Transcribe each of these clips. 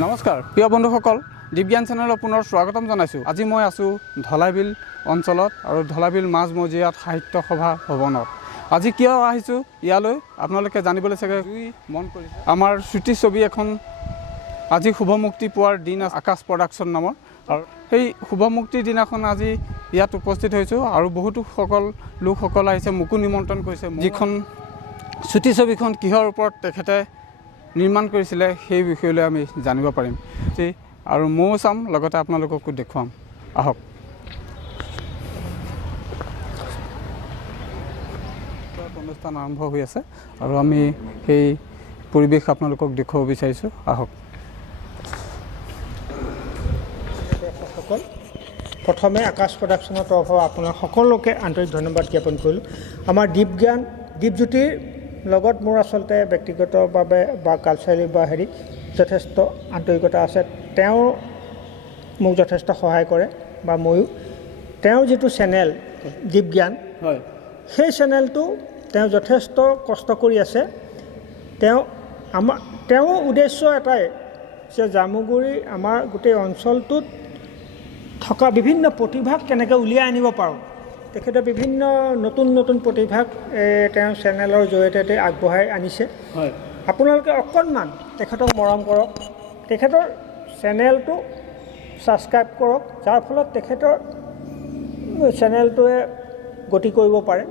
নমস্কাৰ প্ৰিয় বন্ধুসকল দিব্যান চেনেলৰ পুনৰ স্বাগতম জনাইছোঁ। আজি মই আছোঁ ধলাইবিল অঞ্চলত আৰু ধলাইবিল মাজমজিয়াত সাহিত্য সভা ভৱনত। আজি কিয় আহিছোঁ ইয়ালৈ আপোনালোকে জানিবলৈ চাগে মন কৰিছে। আমাৰ শ্ৰুতি ছবি এখন আজি শুভমুক্তি পোৱাৰ দিন আকাশ প্ৰডাকশ্যন নামৰ, আৰু সেই শুভমুক্তিৰ দিনাখন আজি ইয়াত উপস্থিত হৈছোঁ আৰু বহুতো লোকসকল আহিছে, মোকো নিমন্ত্ৰণ কৰিছে। যিখন শ্ৰুতি ছবিখন কিহৰ ওপৰত তেখেতে নিৰ্মাণ কৰিছিলে সেই বিষয়লৈ আমি জানিব পাৰিম আৰু ময়ো চাম, লগতে আপোনালোককো দেখুৱাম। আহক। অনুষ্ঠান আৰম্ভ হৈ আছে আৰু আমি সেই পৰিৱেশ আপোনালোকক দেখুৱাব বিচাৰিছোঁ। আহক। প্ৰথমে আকাশ প্ৰডাকশ্যনৰ তৰফৰ আপোনাৰ সকলোকে আন্তৰিক ধন্যবাদ জ্ঞাপন কৰিলোঁ। আমাৰ দীপজ্যোতিৰ লগত মোৰ আচলতে ব্যক্তিগতভাৱে বা কালচাৰেলি বা যথেষ্ট আন্তৰিকতা আছে। তেওঁ মোক যথেষ্ট সহায় কৰে বা ময়ো তেওঁৰ যিটো চেনেল দীপজ্ঞান, হয়, সেই চেনেলটো তেওঁ যথেষ্ট কষ্ট কৰি আছে। তেওঁৰ উদ্দেশ্য এটাই যে জামুগুৰি আমাৰ গোটেই অঞ্চলটোত থকা বিভিন্ন প্ৰতিভাক কেনেকৈ উলিয়াই আনিব পাৰোঁ। তেখেতে বিভিন্ন নতুন প্ৰতিভাক তেওঁৰ চেনেলৰ জৰিয়তে আগবঢ়াই আনিছে। হয়, আপোনালোকে অকণমান তেখেতক মৰম কৰক, তেখেতৰ চেনেলটো ছাবস্ক্ৰাইব কৰক, যাৰ ফলত তেখেতৰ চেনেলটোৱে গতি কৰিব পাৰে।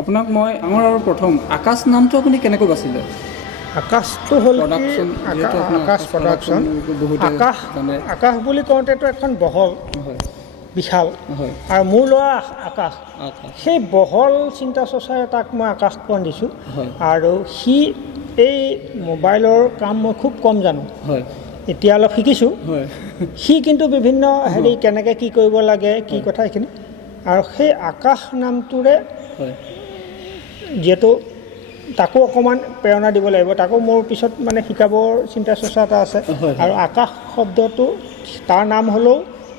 আপোনাক মই আৰু প্ৰথম আকাশ নামটো আপুনি কেনেকৈ বাচিলে? আকাশটো হ'ল আকাশ প্ৰডাকশ্যন। আকাশ বুলি কওঁতেতো এখন বহল বিশাল, আৰু মোৰ ল'ৰা আকাশ, সেই বহল চিন্তা চৰ্চাৰে তাক মই আকাশ কোৱা দিছোঁ। আৰু সি এই মোবাইলৰ কাম মই খুব কম জানো, এতিয়া অলপ শিকিছোঁ। সি কিন্তু বিভিন্ন কেনেকৈ কি কৰিব লাগে, কি কথা এইখিনি, আৰু সেই আকাশ নামটোৰে যিহেতু তাকো অকণমান প্ৰেৰণা দিব লাগিব, তাকো মোৰ পিছত শিকাবৰ চিন্তা চৰ্চা এটা আছে। আৰু আকাশ শব্দটো তাৰ নাম হ'লেও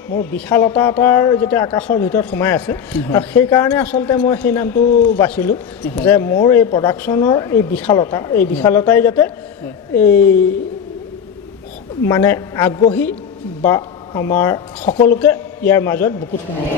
মোৰ বিশালতা এটাৰ যেতিয়া আকাশৰ ভিতৰত সোমাই আছে, আৰু সেইকাৰণে আচলতে মই সেই নামটো বাচিলোঁ, যে মোৰ এই প্ৰডাকশ্যনৰ এই বিশালতাই যাতে এই আগ্ৰহী বা আমাৰ সকলোকে ইয়াৰ মাজত বুকুত সোমায়।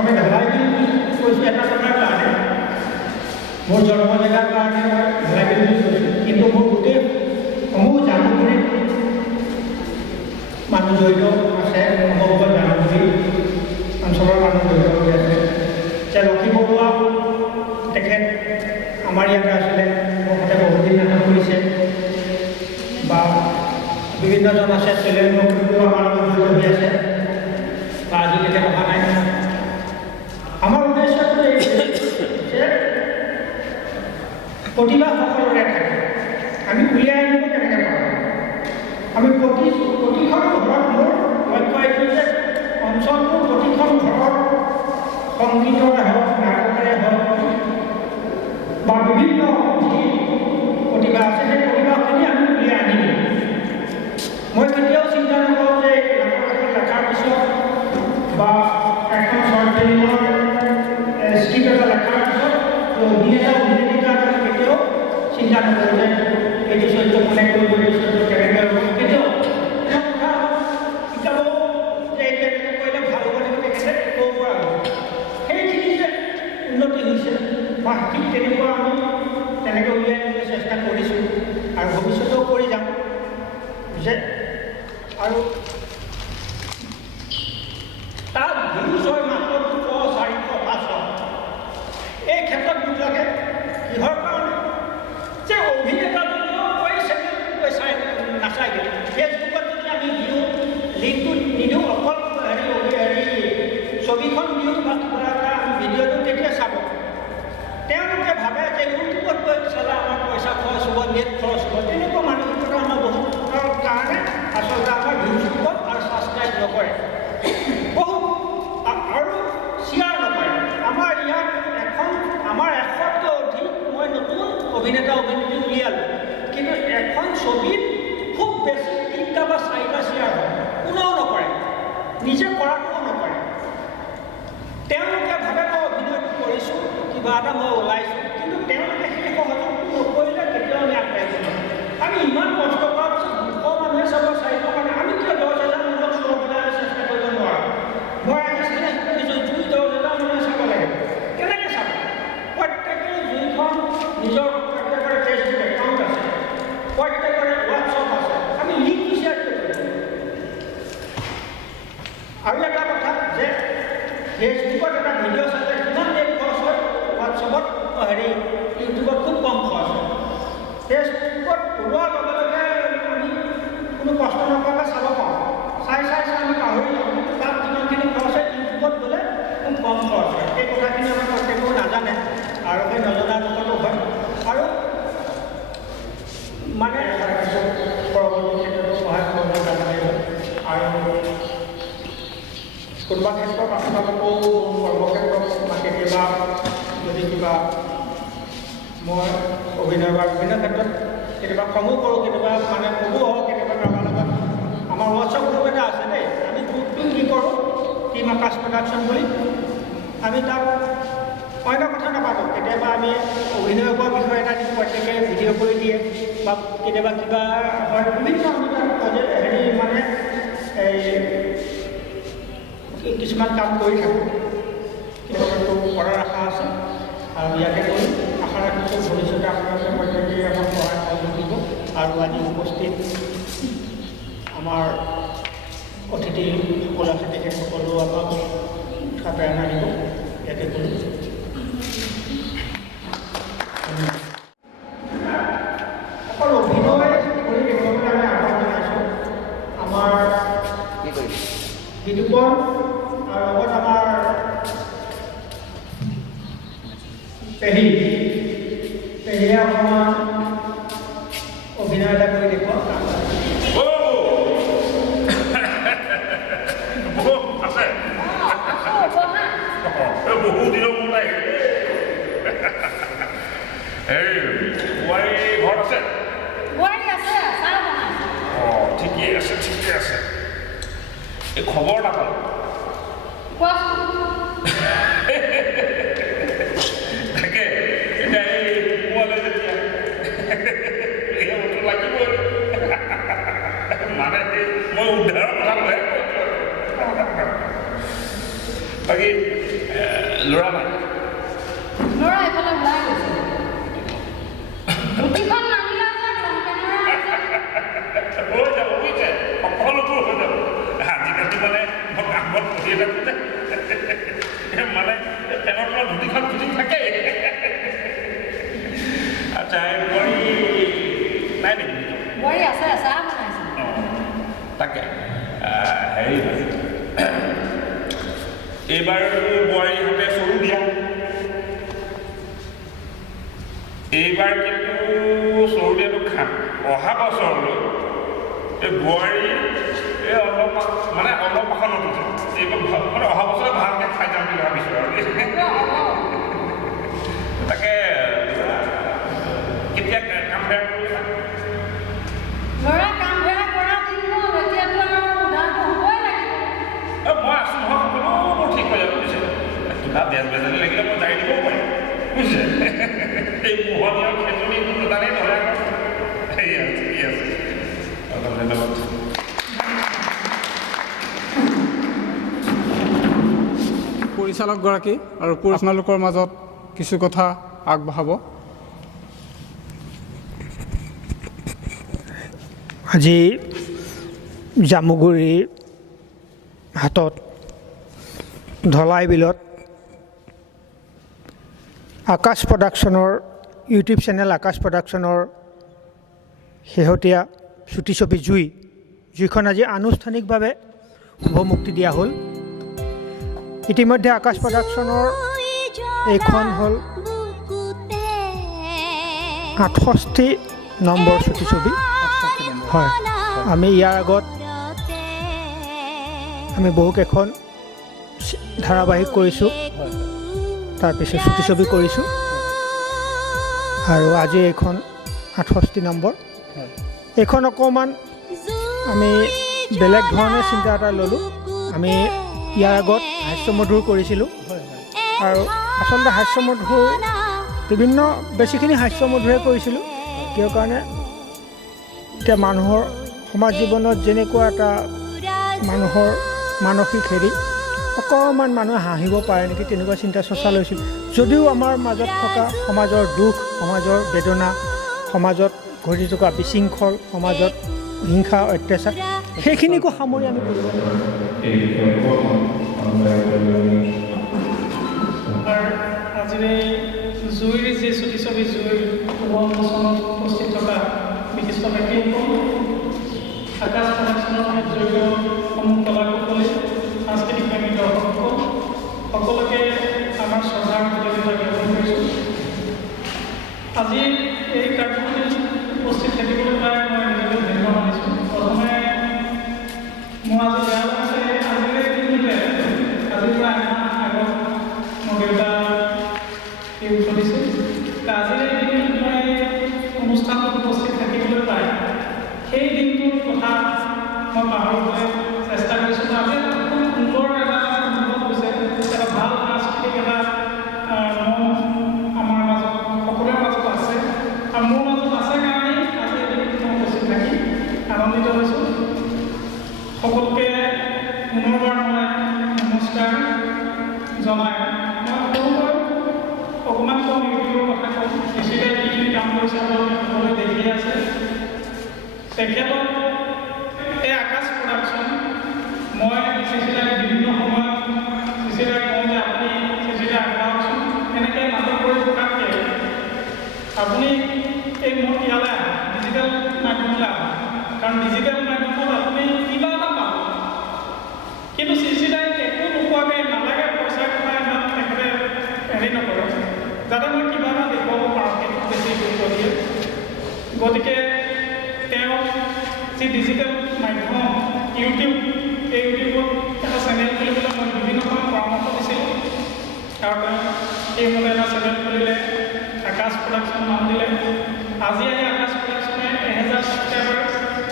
প্ৰথমে ধেমাজি কৈছোঁ এটা কথাৰ কাৰণে মোৰ জন্ম জেগাৰ কাৰণে মই ধেমাজি বুলি কৈছোঁ, কিন্তু মোৰ গোটেই সমূহ জানুগুৰিত মানুহ জড়িত আছে, সমগ্ৰ জানুগুৰি অঞ্চলৰ মানুহ জড়িত হৈ আছে। যে লক্ষী বৰুৱা তেখেত আমাৰ ইয়াতে আছিলে, মোৰ সৈতে বহুত দিন নাটক কৰিছে, বা বিভিন্নজন আছে, চেলেন আমাৰ লগত জড়িত হৈ আছে, বা আজি তেখেত অহা নাই। আমাৰ উদ্দেশ্যটো এই যে প্ৰতিভা সকলোৰে থাকে, আমি উলিয়াই আনিব কেনেকৈ পাৰোঁ। আমি প্ৰতিখন ঘৰত মোৰ লক্ষ্য এইটো যে অঞ্চলটোৰ প্ৰতিখন ঘৰত সংগীতৰে হওক, নাটকৰে হওক বা বিভিন্ন যি প্ৰতিভা আছে সেই প্ৰতিভাখিনি আমি উলিয়াই আনিম। মই কেতিয়াও চিন্তা নকৰোঁ যে নাটক এখন লেখাৰ পিছত বা এখন শ্বৰ্ট ফিল্মৰ স্ক্ৰিপ্ট এটা লেখাৰ পিছত অভিনেতা কেতিয়াও চিন্তা নকৰোঁ যে এইটো চৰিত্ৰ কোনে কৰিব, এইটো চৰিত্ৰ কেনেকৈ হ'ব, কেতিয়াও কথা শিকাব যে এইটো এনেকৈ কৰিলে ভাল হ'ব নেকি, তেখেতে ক'ব পৰা হ'ব। সেইখিনি যে উন্নতি হৈছে বা ঠিক তেনেকুৱা আমি তেনেকৈ উলিয়াই আনিবলৈ চেষ্টা কৰিছোঁ আৰু ভৱিষ্যতেও কৰি যাম। যে আৰু তাত ভিউজ হয় মাত্ৰ 200, 400, 500। এই ক্ষেত্ৰত দুখ লাগে কিহৰ কাৰণে যে অভিনেতাজনেও চাই নাচায়গৈ। ফেচবুকত যদি আমি দিওঁ, লিংকটো নিদিওঁ, অকল ছবিখন দিওঁ বা কিবা এটা ভিডিঅ'টো তেতিয়া চাব। তেওঁলোকে ভাবে যে ইউটিউবত গৈ চালে আমাৰ পইচা খৰচ হ'ব, নেট খৰচ হ'ব। তেনেকুৱা মানসিকতা আমাৰ বহুতৰ কাৰণে আচলতে আমাৰ ভিউজ কম আৰু ছাবস্ক্ৰাইব নকৰে, বহুত আৰু শ্বেয়াৰ নকৰে। আমাৰ ইয়াত আমাৰ 100তকৈ অধিক মই নতুন অভিনেতা অভিনেত্ৰী উলিয়ালোঁ, কিন্তু এখন ছবিত খুব বেছি 3টা বা 4টা শ্বেয়াৰ হয়, কোনেও নকৰে, নিজে কৰাটোও নকৰে। তেওঁলোকে ভাবে মই অভিনয়টো কৰিছোঁ, কিবা এটা মই ওলাইছোঁ, কিন্তু তেওঁলোকে সেই সহযোগটো নকৰিলে কেতিয়াও আমি আগবাঢ়িব নোৱাৰোঁ। আমি ইমান কষ্ট কৰাৰ পিছত 200 মানুহে চাব, 400 মানুহে, আমি কিয় 10,000 মানুহক শ্ব' বনাবলৈ চেষ্টা কৰিব নোৱাৰোঁ। মই আজি চেলেঞ্জ কৰিছোঁ, জুই 10,000 মানুহে চাব লাগে। কেনেকৈ চাব? প্ৰত্যেকে জুইখন নিজৰ প্ৰত্যেকৰে ফেচবুক একাউণ্ট আছে, প্ৰত্যেকৰে হোৱাটছআপ আছে, আমি লিংকটো শ্বেয়াৰ কৰিব লাগিব। আৰু এটা কথা যে ফেচবুকত এটা ভিডিঅ' চালে কিমান দেৰি খৰচ হয়, হোৱাটছআপত ইউটিউবত খুব কম খৰচ হয়। ফেচবুকত ওলোৱাৰ লগে লগে আমি কোনো কষ্ট নকৰাকৈ চাব পাৰোঁ, চাই আমি পাহৰি যাওঁ, কিন্তু তাত যিমানখিনি খৰচ হয় ইউটিউবত গ'লে খুব কম খৰচ হয়। সেই কথাখিনি আমাৰ প্ৰত্যেকেও নাজানে আৰু সেই নজনাৰ লগতো হয়। আৰু মানে পৰৱৰ্তী ক্ষেত্ৰতো সহায় কৰিব জানিব লাগিব। আৰু কোনোবা ক্ষেত্ৰত আপোনালোকেও কৰ্মক্ষেত্ৰত বা কেতিয়াবা যদি কিবা মই অভিনয় বা বিভিন্ন ক্ষেত্ৰত কেতিয়াবা খঙো কৰোঁ, কেতিয়াবা মানে ক'বও হওক, কেতিয়াবা কাৰোবাৰ লগত আমাৰ হোৱাটছআপ গ্ৰুপ এটা আছে দেই, আমি গ্ৰুপটো কি কৰোঁ, টিম আকাশ প্ৰডাকশ্যন বুলি। আমি তাত অন্য কথা নাপাতোঁ, কেতিয়াবা আমি অভিনয় কৰা বিষয় এটা দিওঁ, প্ৰত্যেকে ভিডিঅ' কৰি দিয়ে বা কেতিয়াবা কিবা হয়, বিভিন্ন আমি তাত মানে কিছুমান কাম কৰি থাকোঁ। সেইটো কৰাৰ আশা আছে আৰু ইয়াতে কৰি আশা ৰাখিছোঁ ভৱিষ্যতে আপোনালোকে প্ৰত্যেকেই আমাক সহায় সহযোগ দিব। আৰু আজি উপস্থিত আমাৰ অতিথিসকল আছে, তেখেতসকলেও আমাক উৎসাহ প্ৰেৰণা দিব। ইয়াতে কৰি অকল অভিনয় কৰি দেখুৱাবলৈ আমি আহ্বান জনাইছোঁ। আমাৰ বিদুপন আৰু লগত আমাৰ পেহীয়ে অকণমান অভিনয় এটা কৰি দেখুৱাওক। বহু দিনৰ মূৰত আহিলে। এই বোৱাৰী ঘৰত আছে? অঁ, ঠিকেই আছে, ঠিকে আছে। এই খবৰ নাপালোঁ। তাকে এতিয়া এই পোৱালে যেতিয়া লাগিবই মানে মই উদ্ধাৰৰ কথা কৈ বাকী আচ্ছা এই বোৱাৰী নাই নেকি বোৱাৰী আছে চাহ বনাইছে তাকে হেৰি এইবাৰ বোৱাৰীহঁতে চৰু দিয়া এইবাৰ কিন্তু চৰু দিয়াটো খাম অহা বছৰলৈ এই বোৱাৰী এই অলপ মানে অলপ আশা নতুন এইবাৰ মানে অহা বছৰে ভালকৈ খাই যাম বুলি ভাবিছোঁ আৰু তাকে কেতিয়া কাম বেয়া কৰিছা ল'ৰা কাম বেয়া কৰা দিন হ'ল এতিয়াতো আৰু উদাহৰণ হ'বই লাগিব মই আছোঁ নহয় সকলোবোৰ ঠিক হৈ যাব বুজিছে কিবা বেজালি লাগিলে মই জাৰি দিবও পাৰিম বুজিছে এই মোহনীয় খেজুলি কোনো জানেই নহয় ঠিক আছে ধন্যবাদ পৰিচালকগৰাকী আৰু আপোনালোকৰ মাজত কিছু কথা আগবঢ়াব আজি জামুগুৰিৰ হাতত ধলাই বিলত আকাশ প্ৰডাকশ্যনৰ ইউটিউব চেনেল আকাশ প্ৰডাকশ্যনৰ শেহতীয়া চুটি ছবি জুই যিখন আজি আনুষ্ঠানিকভাৱে শুভ মুক্তি দিয়া হ'ল ইতিমধ্যে আকাশ প্ৰডাকশ্যনৰ এইখন হ'ল 68 নম্বৰ চুটি ছবি হয় আমি ইয়াৰ আগত আমি বহুকেইখন ধাৰাবাহিক কৰিছোঁ তাৰপিছত চুটি ছবি কৰিছোঁ আৰু আজি এইখন 68 নম্বৰ এইখন অকণমান আমি বেলেগ ধৰণে চিন্তা এটা ল'লোঁ আমি ইয়াৰ আগত হাস্যমধুৰ কৰিছিলোঁ আৰু আচলতে হাস্যমধুৰ বিভিন্ন বেছিখিনি হাস্যমধুৰে কৰিছিলোঁ কিয় কাৰণে এতিয়া মানুহৰ সমাজ জীৱনত যেনেকুৱা এটা মানুহৰ মানসিক হেৰি অকণমান মানুহে হাঁহিব পাৰে নেকি তেনেকুৱা চিন্তা চৰ্চা লৈছিল যদিও আমাৰ মাজত থকা সমাজৰ দুখ সমাজৰ বেদনা সমাজত ঘটি থকা বিশৃংখল সমাজত হিংসা অত্যাচাৰ সেইখিনিকো সামৰি আমি কৰিব লাগিব আজিৰ এই জুইৰ যি চুটি ছবি জুইৰ শুভ অনুষ্ঠানত উপস্থিত থকা বিশিষ্ট ব্যক্তিসকল আকাশ প্ৰডাকশ্যনৰ জড়িত সমূহ কলাকুশলী সাংস্কৃতিক প্ৰেমী দৰ্শকসকল সকলোকে আমাৰ শ্ৰদ্ধাৰ কৃতজ্ঞতা জ্ঞাপন কৰিছোঁ আজি এই কাৰ্যসূচীত উপস্থিত থাকিবলৈ পাই মই নিজকে ধন্য মানিছোঁ প্ৰথমে মোৰ আজি বেয়া লাগিছে আজিৰ এই দিনটোতে আজিৰ পৰা এমাহ আগত মোৰ দেউতা উঠো দিছিল আজিৰ এই দিনটোত মই অনুষ্ঠানত উপস্থিত থাকিবলৈ পাই সেই দিনটোৰ কথা মই পাহৰিবলৈ চেষ্টা কৰিছোঁ আজি খুব সুন্দৰ এটা অনুভৱ হৈছে এটা ভাল সাংস্কৃতিক এটা আমাৰ মাজত সকলোৰে মাজত আছে আৰু মোৰ মাজত আছে কাৰণেই আজি এই দিনটোত মই উপস্থিত থাকি আনন্দিত হৈছোঁ সকলোকে পুনৰবাৰ মই নমস্কাৰ জনাই মই অকণমান কম ইউটিউবৰ কথা কওঁ নিশ্চিতাই যিখিনি কাম কৰিছে আপোনালোকে সকলোৱে দেখি আছে তেখেতক এই আকাশ প্ৰডাকশ্যন মই নিশ্চিতাই বিভিন্ন সময়ত নিশ্চিতাই কওঁ যে আপুনি নিশ্চিতাই আগবঢ়াওকচোন এনেকৈ নাটক কৰি থকাতকৈ আপুনি এই মোৰ ইয়ালৈ আহক ডিজিটেল মাধ্যমলৈ আহক কাৰণ ডিজিটেল মাধ্যমত আপুনি কিবা এটা পাব কিন্তু নিশ্চিতাই একো নোপোৱাকৈ নালাগে পইচাৰ কথা ইমান তেখেতে হেৰি নকৰে যাতে মই কিবা এটা দেখুৱাব পাৰোঁ সেইটো বেছি গুৰুত্ব দিয়ে গতিকে তেওঁ যি ডিজিটেল মাধ্যম ইউটিউব এই ইউটিউবত এটা চেনেল খুলিবলৈ মই বিভিন্ন সময়ত পৰামৰ্শ দিছিলোঁ আৰু তেওঁ সেইমতে এটা চেনেল খুলিলে আকাশ প্ৰডাকশ্যন নাম দিলে আজি আহি আকাশ প্ৰডাকশ্যনে 1000 ছাবস্ক্ৰাইবাৰ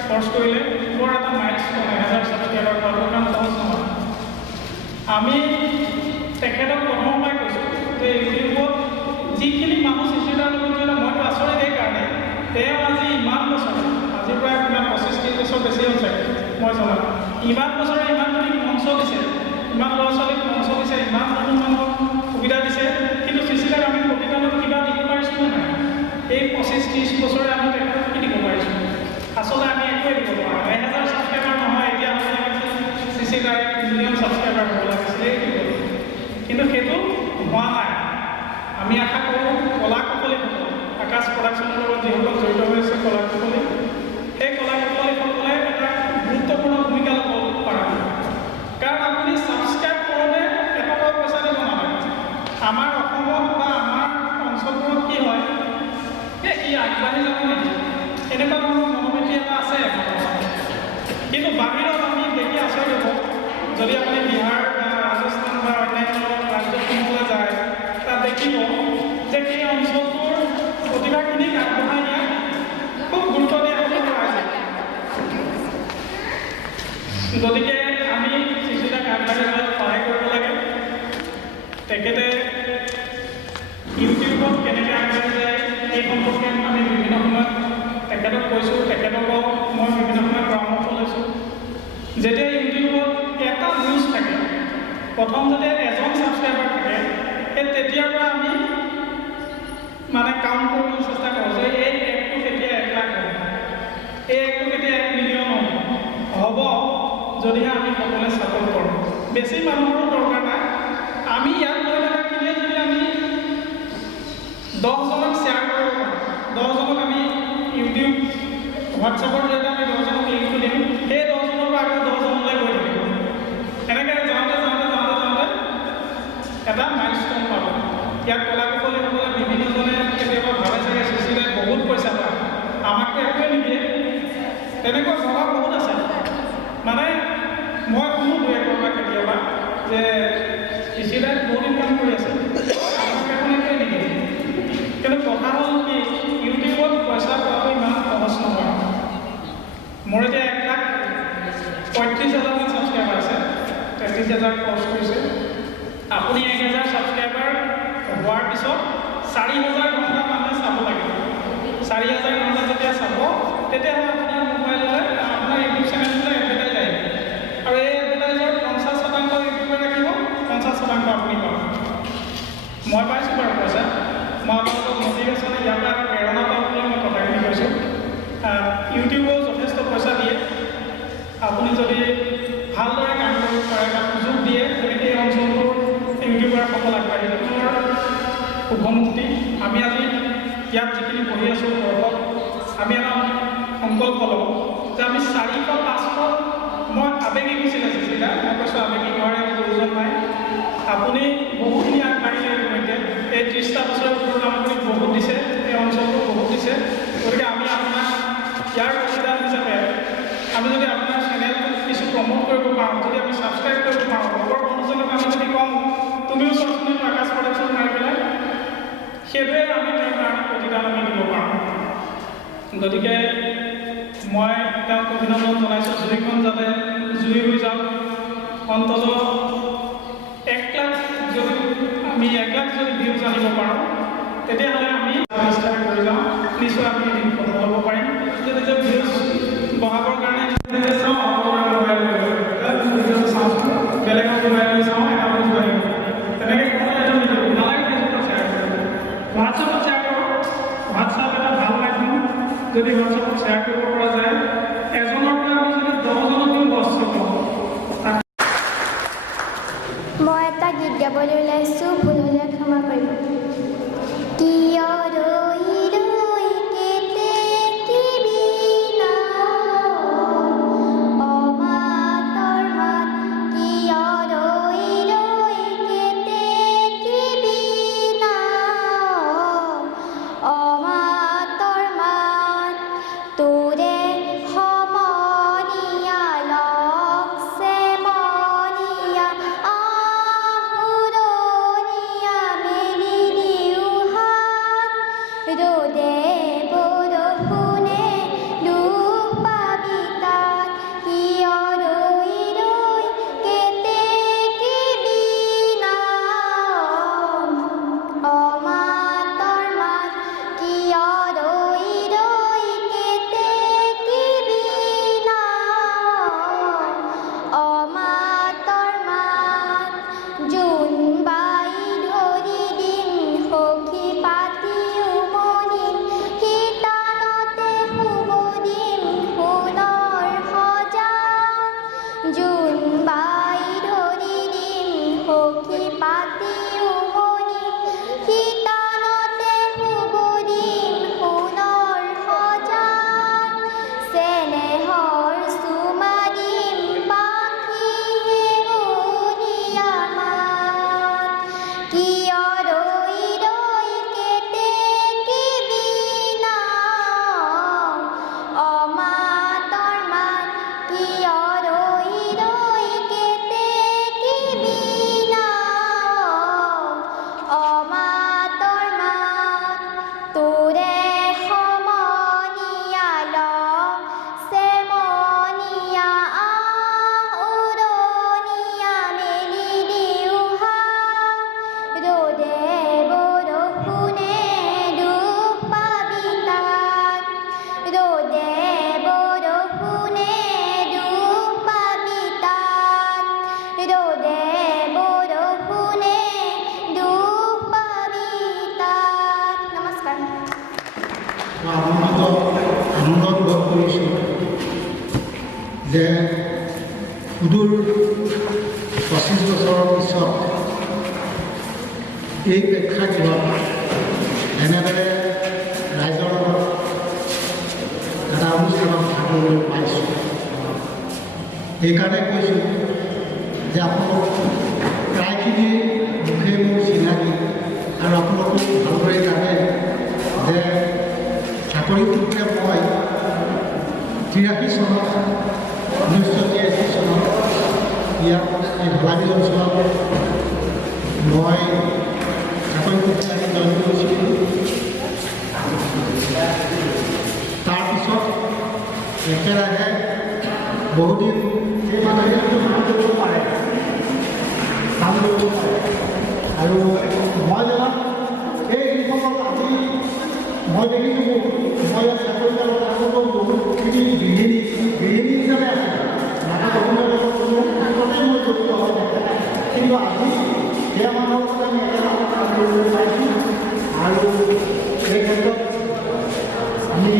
কৰ্চ কৰিলে বৰ এটা মাইলষ্টন 1000 ছাবস্ক্ৰাইবাৰ কৰাটো ইমান সহজ নহয় আমি তেখেতক প্ৰথমৰ পৰাই কৈছোঁ যে ইউটিউবত যিখিনি মানুহ চিন্তাৰ লগত কৰিলে মইতো আচৰিত এইকাৰণে তেওঁ আজি ইমান বছৰ আজিৰ পৰা কিমান 25-30 বছৰ বেছি হৈছে মই জনাত ইমান বছৰে ইমানখিনি মঞ্চ দিছে ইমান ল'ৰা ছোৱালীক মঞ্চ দিছে ইমান নতুন মানুহক সুবিধা দিছে কিন্তু চিচিতাক আমি প্ৰতিদানত কিবা দিব পাৰিছোঁ নে নাই এই 25-30 বছৰে আমি তেখেতক কি দিব পাৰিছোঁ আচলতে আমি একোৱে দিব নোৱাৰোঁ 1000 ছাবস্ক্ৰাইবাৰ নহয় এতিয়া চিচিতাৰ 1 মিলিয়ন ছাবস্ক্ৰাইবাৰ হ'ব লাগিছিলে কিন্তু সেইটো হোৱা নাই আমি আশা কৰোঁ কলা কুশলীসকল আকাশ প্ৰডাকশ্যনৰ আগবাঢ়ি যাব নেকি এনেকুৱা ধৰণৰ মনোবৃত্তি এটা আছে কিন্তু বাহিৰত আমি দেখি আচৰিত হ'ব যদি আপুনি বিহাৰ বা ৰাজস্থান বা অন্যান্য ৰাজ্যসমূহলৈ যায় তাত দেখিব যে সেই অঞ্চলটোৰ প্ৰতিভাখিনিক আগবঢ়াই নিয়াত খুব গুৰুত্ব দিয়া হৈছে গতিকে আমি শিশুদাক আগবাঢ়ি যোৱাত সহায় কৰিব লাগে তেখেতে ইউটিউবত কেনেকৈ আগবাঢ়ি যায় এই সম্পৰ্কে আমি বিভিন্ন সময়ত তেখেতক কৈছোঁ তেখেতকো মই বিভিন্ন সময়ত পৰামৰ্শ লৈছোঁ যেতিয়া ইউটিউবত এটা নিউজ থাকে প্ৰথম যেতিয়া এজন ছাবস্ক্ৰাইবাৰ থাকে সেই তেতিয়াৰ পৰা আমি মানে কাউণ্ট কৰিবলৈ চেষ্টা কৰোঁ যে এই এপটো কেতিয়া 1 লাখ হ'ব এই এপটো কেতিয়া 1 মিলিয়ন হ'ব যদিহে আমি সকলোৱে ছাপোৰ্ট কৰোঁ বেছি মানুহৰো দৰকাৰ নাই আমি ইয়াত লৈ থকাখিনিয়ে যদি আমি 10জনক শ্বেয়াৰ কৰিব পাৰোঁ 10জনক আমি ইউটিউব হোৱাটছআপৰ জৰিয়তে আমি 10জনক লিংকটো দিম সেই 10জনৰ পৰা আকৌ 10জনলৈ গৈ থাকিব এনেকৈ যাওঁতে এটা মাইলষ্ট'ন পাব ইয়াত কলাকুশলীসকলে বিভিন্নজনে কেতিয়াবা ভাবে চাগে চিচিলে বহুত পইচা পায় আমাকতো একোৱে নিদিয়ে তেনেকুৱা ভবা বহুত আছে মানে মই শুনো দুই-এঘৰপৰা কেতিয়াবা যে চিচিলে বহুত ইনকাম কৰি আছে আমাক এখন একোৱে নিদিয়ে কিন্তু কথা হ'ল কি ইউটিউবত পইচা পোৱাটো ইমান সহজ নহয় মোৰ এতিয়া 1,35,000 ছাবস্ক্ৰাইবাৰ আছে 33,000 খৰচ কৰিছে আপুনি 1,000 ছাবস্ক্ৰাইবাৰ হোৱাৰ পিছত 4,000 ঘণ্টা মানুহে চাব লাগিব 4,000 ঘণ্টা যেতিয়া চাব তেতিয়াহ'লে আপোনাৰ মোবাইললৈ আপোনাৰ ইউটিউব চেনেললৈ এডভাৰটাইজ আহিব আৰু এই এডভাৰটাইজৰ 50% ইউটিউবে ৰাখিব 50% আপুনি পাব মই পাইছোঁ বাৰু পইচা মই আপোনালোকক মটিভেশ্যন ইয়াৰ পৰা প্ৰেৰণা পাওঁ বুলি মই কথাখিনি কৈছোঁ ইউটিউবেও যথেষ্ট পইচা দিয়ে আপুনি যদি ভালদৰে কাম কৰিব পাৰে বা সুযোগ দিয়ে তেনেকৈ এই অঞ্চলটোৰ ইউটিউবাৰসকল আগবাঢ়ি যাব শুভমুক্তি আমি আজি ইয়াত যিখিনি বহি আছোঁ দৰ্শক আমি এটা সংকল্প লওঁ যে আমি 400-500 মই আবেগিক হৈছিলে চিচিলা মই কৈছোঁ আবেগিক হোৱাৰ একো প্ৰয়োজন নাই আপুনি বহুখিনি আগবাঢ়িলে ইতিমধ্যে এই 30টা বছৰৰ প্ৰগ্ৰাম আপুনি বহুত দিছে এই অঞ্চলটো বহুত দিছে গতিকে আমি আপোনাক ইয়াৰ অংশীদাৰ হিচাপে আমি যদি আপোনাৰ চেনেলটো কিছু প্ৰমোট কৰিব পাৰোঁ যদি আমি ছাবস্ক্ৰাইব কৰিব পাৰোঁ লগৰ বন্ধুজনক আমি যদি কওঁ তুমিও চোৱাচোন আকাশ প্ৰডাকশ্যন মাৰি পেলাই সেইটোৱে আমি তেওঁৰ কাৰণে প্ৰতিদান আমি দিব পাৰোঁ গতিকে মই তেওঁক অভিনন্দন জনাইছোঁ জুইখন যাতে জুই হৈ যাওক অন্ততঃ 1 লাখ যদি আমি 1 লাখ যদি ভিউজ আনিব পাৰোঁ তেতিয়াহ'লে আমি ষ্টাৰ্ট কৰি যাওঁ নিশ্চয় আমি এদিন সফল হ'ব পাৰিম যদি যে ভিউজ বঢ়াবৰ কাৰণে চাওঁ বেলেগৰ মোবাইল চাওঁ এটা মোবাইল তেনেকৈ নালাগে হোৱাটছআপত শ্বেয়াৰ কৰক হোৱাটছআপ এটা ভাল মাধ্যম যদি হোৱাটছআপত শ্বেয়াৰ কৰিব পৰা যায় এজনৰ পৰা আমি যদি 10জনক দিওঁ 10 পাওঁ মই এটা গীত গাবলৈ ওলাইছোঁ ভুল হ'লে ক্ষমা কৰিব কিয় ৰৈ ৰৈ কেতে কিবিনা অমাতৰ মাত কিয় ৰৈ ৰৈ কেতে কিবিনা অমাতৰ মাত তোৰে সমনীয়া লগছে মনীয়া আহুৰণীয়া মেলি দিওঁ হাত ৰ'দে বৰষুণে দুখ পাবি তাত কিয় ৰৈ ৰৈ কেতে কিবিনা অমাতৰ মাত কিয় ৰৈ ৰৈ কেতে কিবিনা অমাতৰ মাত জোনবাই ধৰি দিম সখী পাতি উমনি আনন্দ অনুভৱ কৰিছোঁ যে সুদূৰ 25 বছৰৰ পিছত এই প্ৰেক্ষাগৃহত এনেদৰে ৰাইজৰ লগত এটা অনুষ্ঠানত ভাগ ল'বলৈ পাইছোঁ। সেইকাৰণে কৈছোঁ যে আপোনালোক প্ৰায়খিনি মুখে মোৰ চিনাকি আৰু আপোনালোকো ভালদৰে জানে যে চাকৰি সূত্ৰে মই 83 চনত 1983 চনত ইয়াত এই ধলাবিল অঞ্চলত মই চাকৰি সূত্ৰে আহি জইন কৰিছিলোঁ। তাৰপিছত একেৰাহে বহুদিন এই মানুহে কাম কৰিব পাৰে আৰু মই জনাত এই যিসকল আমি মই দেখিছোঁ মই ইয়াত চাকৰি বহুতখিনি গৃহিণী হিচাপে আছে নাটক অভিনয়ৰ লগত কোনো ক্ষেত্ৰতে মই জড়িত হৈ থাকে, কিন্তু আজি সেয়া মানুহৰ লগত আমি একেলগে কাম কৰিবলৈ পাইছোঁ আৰু এই ক্ষেত্ৰত আমি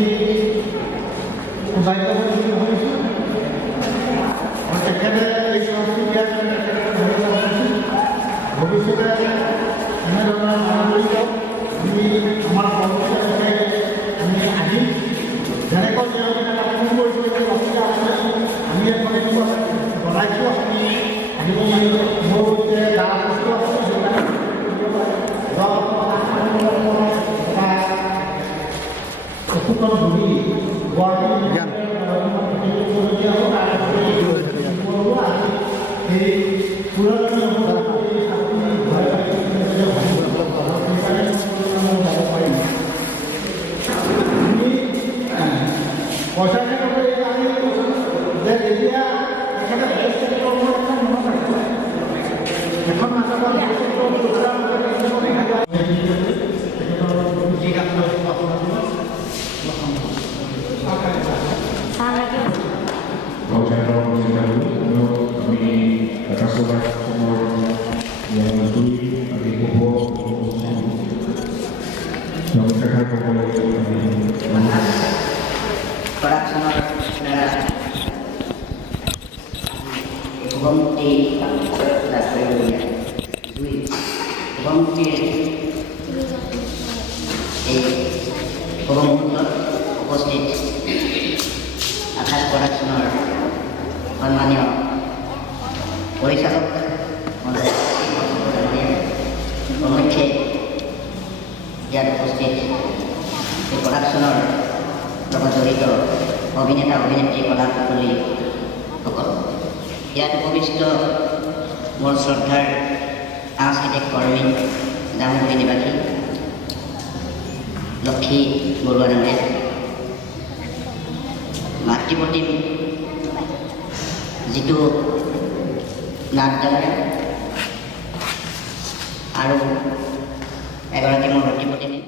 দায়িত্বশীল হৈছোঁ আৰু তেখেতে এই সংস্কৃতি দিয়াৰ কাৰণে তেখেতে ভৱিষ্যতে এনেধৰণৰ মানৱীয় আমি আমাৰ কৰ্মচাৰী আমি আহিম যেনেকৈ তেওঁলোকে ফোন কৰিছোঁ অসুবিধা আছে আমি এখন বনাইছোঁ আপুনি আহিব পাৰিব মোৰ যে গাঁও বস্তু আছে প্ৰশিক্ষণ ধৰি পইচা যে যেতিয়া এখন উপস্থিত আকাশ প্ৰডাকশ্যনৰ সন্মানীয় পৰিচালক প্ৰমুখ্যে ইয়াত উপস্থিত এই প্ৰডাকশ্যনৰ লগত জড়িত অভিনেতা অভিনেত্ৰী কলাকুশলীসকল, ইয়াত উপবিষ্ট মোৰ শ্ৰদ্ধাৰ সাংস্কৃতিক কৰ্মী জামুগুৰি নিবাসী লক্ষী বৰুৱা ডাঙৰীয়া, মাতৃপ্ৰতিম যিটো নাট ডাঙৰীয়া আৰু এগৰাকী মোৰ মাতৃপ্ৰতিমী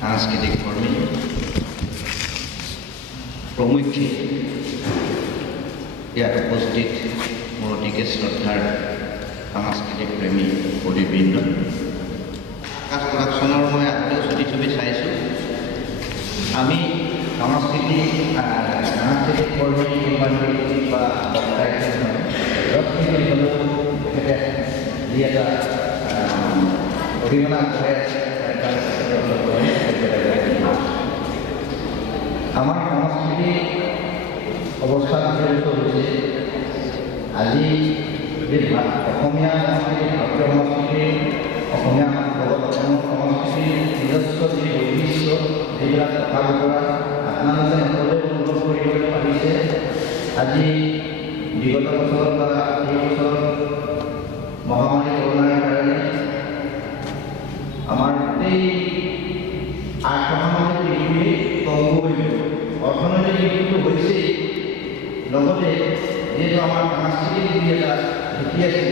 সাংস্কৃতিক কৰ্মী প্ৰমুখ্যে ইয়াত উপস্থিত মোৰ অতিকে শ্ৰদ্ধাৰ সাংস্কৃতিক প্ৰেমী পৰিবৃন্দ, আকাশ প্ৰডাকশ্যনৰ মই আগতেও ছবি চাইছোঁ। আমি সাংস্কৃতিক কৰ্মী বা তেখেতে যি এটা অৰিহণা আগবঢ়াই আছে আমাৰ সংস্কৃতিক অৱস্থাত জড়িত হৈছে আজি যে অসমীয়া সংস্কৃতি ভাৰতীয় সংস্কৃতি অসমীয়া লগত অসমৰ সংস্কৃতিৰ নিজস্ব যি বৈশিষ্ট্য যিবিলাক কথা বতৰা আপোনালোকে সকলোৱে অনুভৱ কৰিবলৈ পাৰিছে। আজি বিগত বছৰত বা এই বছৰ মহামাৰী কৰোণাৰ কাৰণে আমাৰ গোটেই আৰ্থসামাজিক দিশটোৱেই তংগ হৈ গ'ল, অৰ্থনৈতিক দিশটো হৈছেই, লগতে যিহেতু আমাৰ সাংস্কৃতিক যি এটা ভেটি আছে,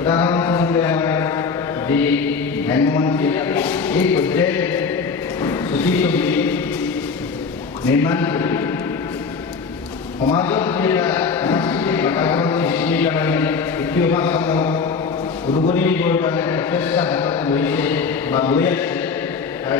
উদাহৰণস্বৰূপে আমাৰ যি ভ্ৰাম্যমাণ এই পৰ্যায়ত ছবি নিৰ্মাণ কৰি সমাজত যি এটা সাংস্কৃতিক বাতাবৰণ সৃষ্টিৰ কাৰণে উদ্যোগসমূহ উদগনি দিবৰ কাৰণে প্ৰচেষ্টা হাতত লৈছে বা লৈ আছে। তাৰ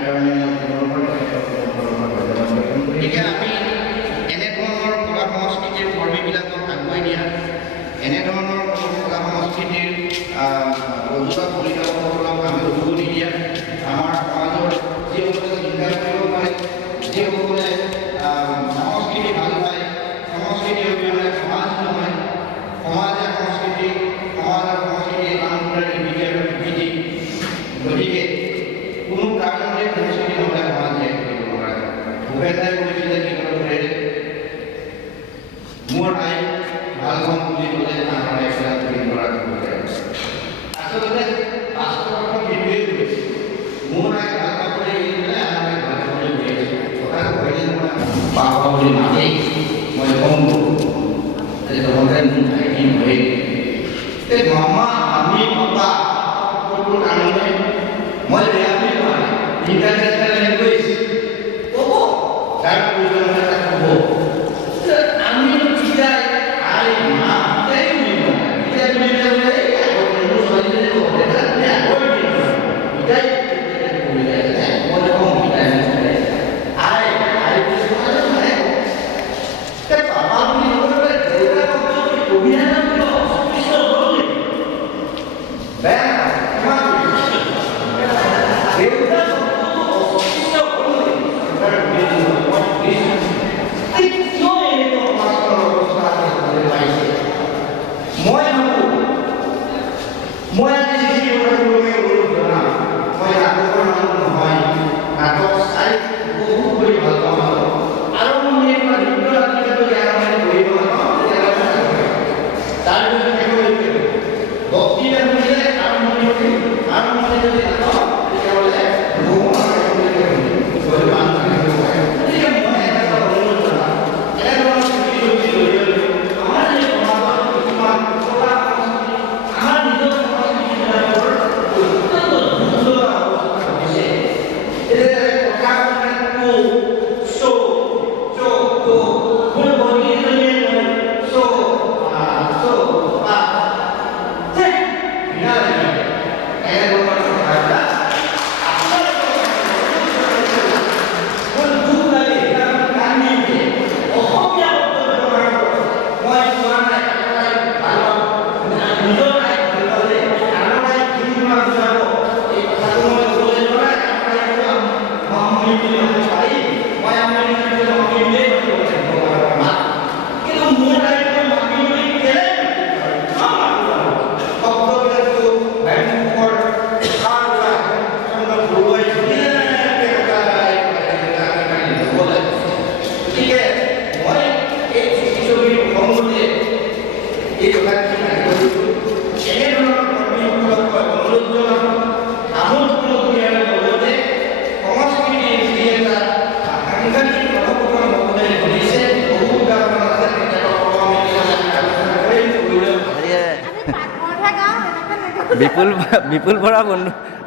ভূপেন্দ্ৰাই কৈছিলে গীতৰে মোৰ আই ভাল কাম বুলি ক'লে আমাৰ একেটা গীতৰা কৰিলে আচলতে বাস্তৱত গীতটোৱেই কৈছে মোৰ আই ভাল কাম কৰি ক'লে আমাৰ ভাল কাম কৰি গৈছে কথাটো কৈছে মই পাপা বুলি মাতি মই কম এইটো হ'লে মোৰ আইটি হৈ এই মামা আমি পাপা সকলো কাৰণে মই বেয়া বুলি কোৱা নাই ইণ্টাৰনেশ্যনেল লেংগুৱেজ ক'ব তাৰ প্ৰয়োজন হ'লে তাক ক'ব আমি এতিয়া আই মা এটাই বুলি কোৱা নাই এতিয়া বুলি ক'লে আগৰ মোৰ ছোৱালীজনী ক'ব এটা আগৰ এটাই কৰিলে মই কম ইণ্টাৰনেশ্যনেল আই আই বুলি কোৱা নাই এই পাপা বুলি ক'লে দেউতাক অভিধান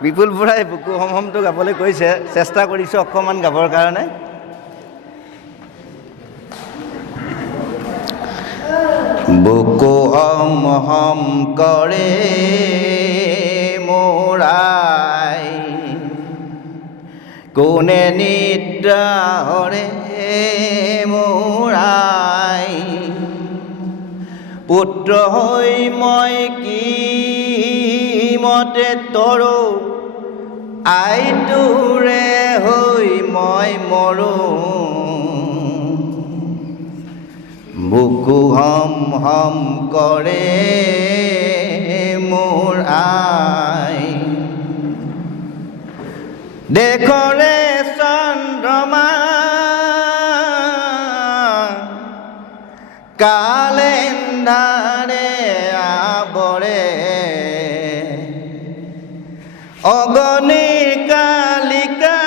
বিপুল বৰাই বুকু হমহমটো গাবলৈ কৈছে চেষ্টা কৰিছোঁ অকণমান গাবৰ কাৰণে বুকু হম হম কৰে মোৰ আই কোনে নিদ্ৰা হৰে মোৰ আই পুত্ৰ হৈ মই কি মতে তৰো আইটোৰে হৈ মই মৰো বুকু হম হম কৰে মোৰ আই দেখৰে চন্দ্ৰমা কালেণ্ডাৰে আৱৰে অগণি কালিকা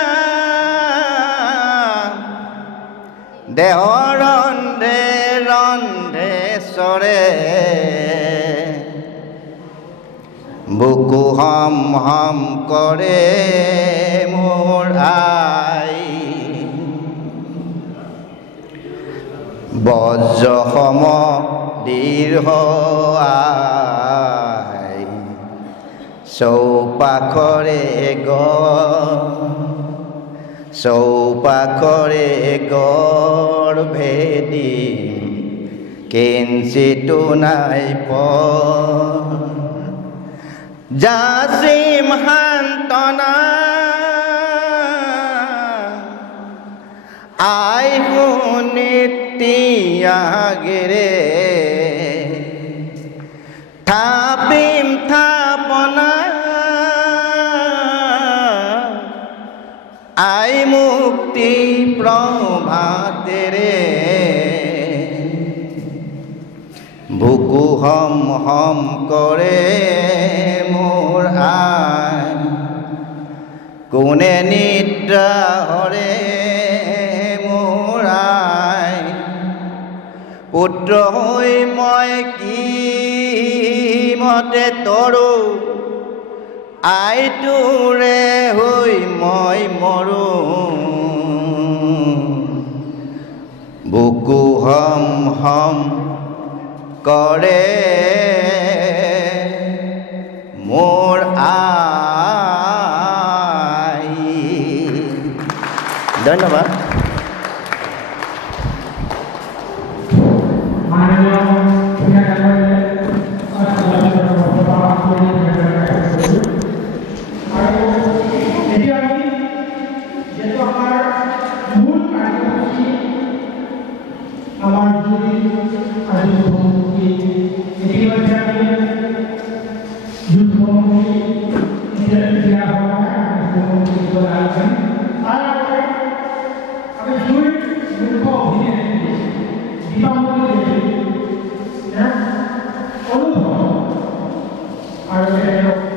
দেহ ৰন্ধে ৰন্ধে চৰে বুকু হম হম কৰে মোৰ আই বজ্ৰ সম দীৰ্ঘ আই চৌপাশৰে গড় ভেদি কিঞ্চিতো নাই যাচিম সান্তনা আই শুনিতিয়াগেৰে থাপিম থাপনা আই মুক্তি প্ৰভাতেৰে বুকু হম হম কৰে মোৰ আই কোনে নিদ্ৰা হৰে মোৰ আই পুত্ৰ হৈ মই কি মতে তৰো আইটোৰে হৈ মই মৰোঁ বুকু হম হম কৰে মোৰ আই। ধন্যবাদ। এতিয়া আমি যিহেতু আমাৰ মূল কাৰ্যসূচী আমাৰ আজি ভ্ৰমণমুখী ইতিমধ্যে আমি যুদ্ধ ভ্ৰমণমুখী দিয়া ভ্ৰমণমুখী আলোচনা তাৰ আগতে আমি দুই মুখ্য অভিনেত্ৰী দীপামণি দেৱী অনুভৱ আৰু তেওঁলোক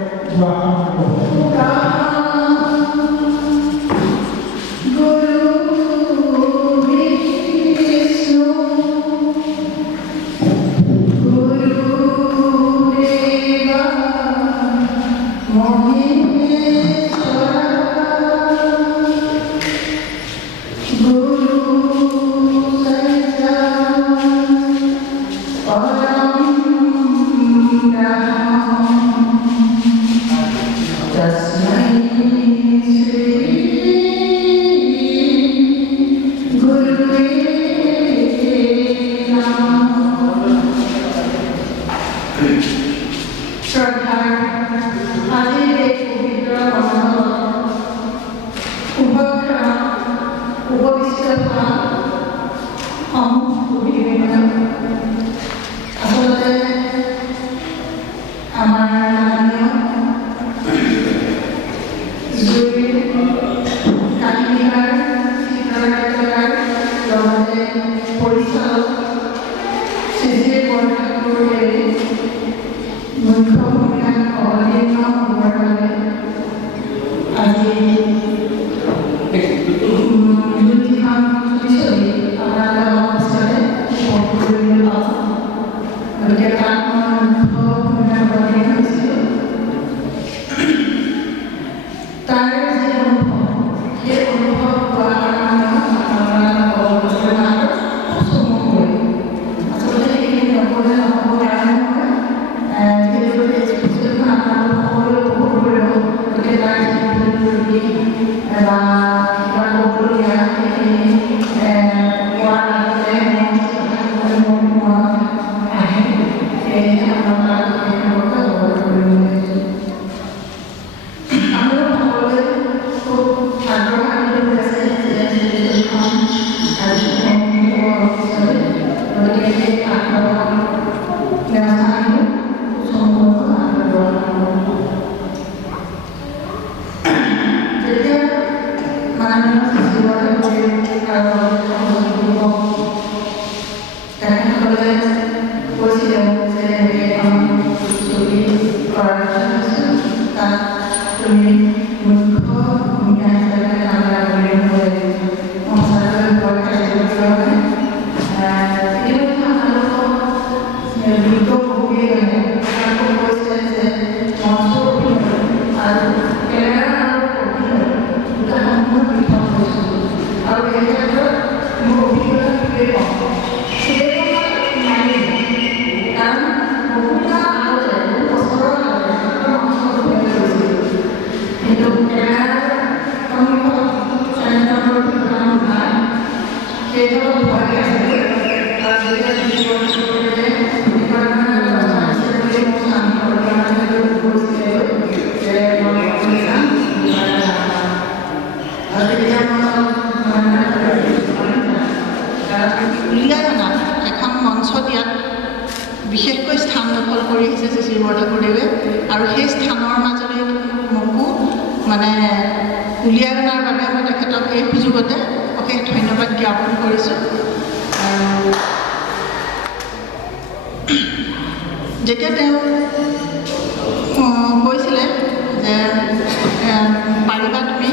বিশেষকৈ স্থান দখল কৰি আহিছে শ্ৰী বৰঠাকুৰদেৱে আৰু সেই স্থানৰ মাজলৈ মোকো মানে উলিয়াই অনাৰ বাবে মই তেখেতক এই সুযোগতে অশেষ ধন্যবাদ জ্ঞাপন কৰিছোঁ। আৰু যেতিয়া তেওঁ কৈছিলে যে পাৰিবা তুমি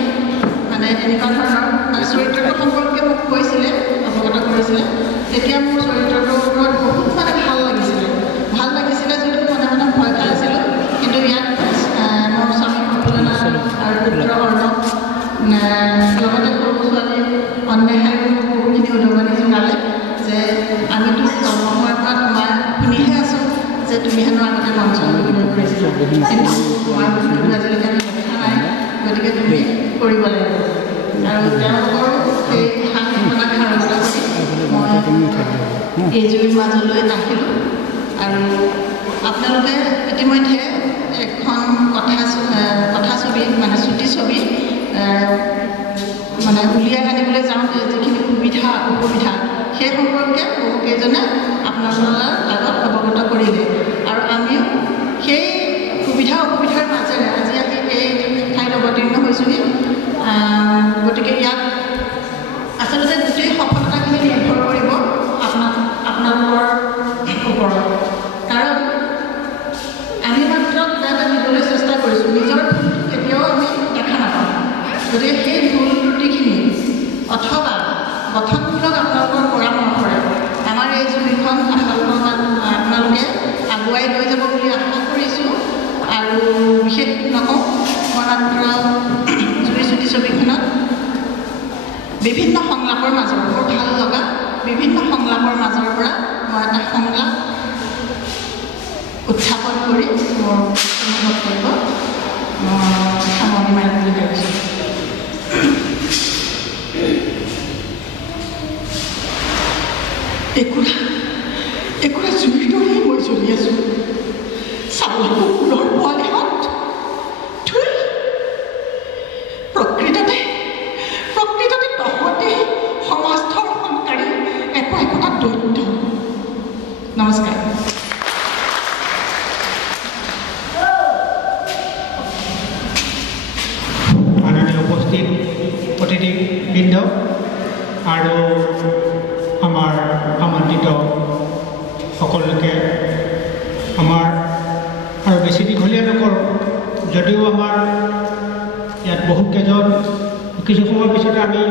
মানে এনেকুৱা ধৰণৰ চৰিত্ৰটো সম্পৰ্কে মোক কৈছিলে, অৱগত কৰিছিলে, তেতিয়া মোৰ চৰিত্ৰটোৰ ওপৰত বহুত মানে ভাল লাগিছিলে যদিও মনে মনে ভয় খাই আছিলোঁ। কিন্তু ইয়াত মোৰ স্বামী সফলনা আৰু পুত্ৰ অৰ্ণৱ লগতে সৰু ছোৱালী অন্বেষাই বহুখিনি উদগনি যোগালে যে আমিতো জন্ম হোৱাৰ পৰা তোমাৰ শুনিহে আছোঁ যে তুমি হেনো আগতে মঞ্চত অভিনয় কৰিছিলা, কিন্তু তোমাৰ বস্তুটো আজিলৈকে আমি দেখা নাই, গতিকে তুমি কৰিব লাগিব। আৰু তেওঁলোকৰ সেই সাংসিকতা খাৰতা কৰি মই এই জুইৰ মাজলৈ আহিলোঁ। আৰু আপোনালোকে ইতিমধ্যে এখন কথাছবি মানে চুটি ছবি মানে উলিয়াই আনিবলৈ যাওঁতে যিখিনি সুবিধা অসুবিধা সেই সম্পৰ্কে বহুকেইজনে আপোনালোকৰ আগত অৱগত কৰিলে। আৰু আমিও সেই সুবিধা অসুবিধাৰ মাজেৰে আজি আহি এই ঠাইত অৱতীৰ্ণ হৈছোঁহি। গতিকে ইয়াত আচলতে গোটেই সফলতাখিনি নিৰ্ভৰ কৰিব আপোনালোকৰ ওপৰত। কাৰণ আমি মাত্ৰ কিবা এটা দিবলৈ চেষ্টা কৰিছোঁ, নিজৰ ভুলটো কেতিয়াও আমি দেখা নাপাওঁ। গতিকে সেই ভুল ত্ৰুটিখিনি অথবা গঠনমূলক আপোনালোকৰ পৰামৰ্শৰে আমাৰ এই জুইখন আপোনালোকে আগুৱাই লৈ যাব বুলি আশা কৰিছোঁ। আৰু বিশেষ নকওঁ, মই মাত্ৰ জুই চুটি ছবিখনত বিভিন্ন সংলাপৰ মাজৰ মোৰ ভাল লগা বিভিন্ন সংলাপৰ মাজৰ পৰা মই এটা সংলাপ উত্থাপন কৰি মোৰ বক্তব্য সামৰণি মাৰিম বুলি ভাবিছোঁ। একোৰা জুইৰ দৰেই মই জ্বলি আছোঁ। চাউলাকো ফুলৰ পোৱালিহঁত থুই প্ৰকৃততে তহঁতে সমাজৰ সংস্কাৰী একোটা দৈত্য। নমস্কাৰ। মাননীয় উপস্থিত অতিথিবৃন্দ আৰু আমাৰ আমন্ত্ৰিত সকলোকে আমাৰ আৰু বেছি দীঘলীয়া নকৰোঁ, যদিও আমাৰ ইয়াত বহুতকেইজন কিছু সময়ৰ পিছতে আমি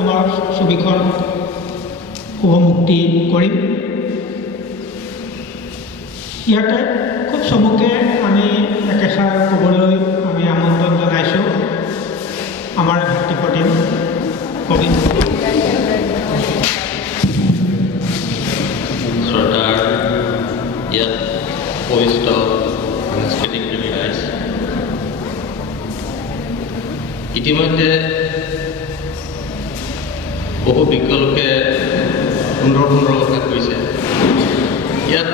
আমাৰ ছবিখন শুভমুক্তি কৰিম। ইয়াতে খুব চমুকে আমি একেষাৰ ক'বলৈ আমি আমন্ত্ৰণ জনাইছোঁ আমাৰ ভাতৃপ্ৰতিম কবি শ্ৰদ্ধাৰ ইয়াত উপবিষ্ট সাংস্কৃতিক প্ৰেমী ৰাইজ, ইতিমধ্যে বহু বিজ্ঞ লোকে সুন্দৰ কথা কৈছে। ইয়াত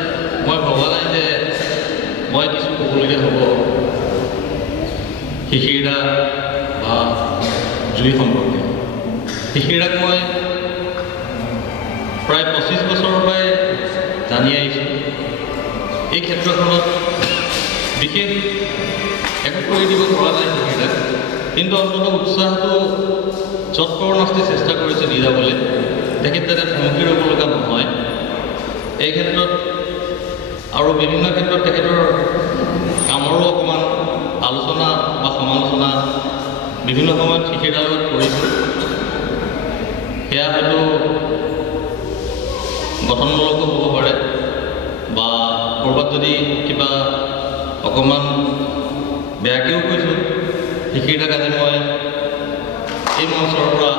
মই ভবা নাই যে মই কিছু ক'বলগীয়া হ'ব শিশিৰা বা জুই সম্পৰ্কে। শিশিৰাক মই প্ৰায় 25 বছৰৰ পৰাই জানি আহিছোঁ। এই ক্ষেত্ৰখনত বিশেষ একো কৰি দিব পৰা নাই শিশিৰাক, কিন্তু অন্ততঃ উৎসাহটো যৎপৰ নাস্তি চেষ্টা কৰিছে দি যাবলৈ। তেখেত যাতে থমকি ৰ'ব লগা নহয় এই ক্ষেত্ৰত, আৰু বিভিন্ন ক্ষেত্ৰত তেখেতৰ কামৰো অকণমান আলোচনা বা সমালোচনা বিভিন্ন সময়ত শিশিৰাৰ লগত কৰিছোঁ। সেয়া হয়তো গঠনমূলকো হ'ব পাৰে বা ক'ৰবাত যদি কিবা অকণমান বেয়াকৈও কৈছোঁ শিশিৰাক আজি মই এই মঞ্চৰ পৰা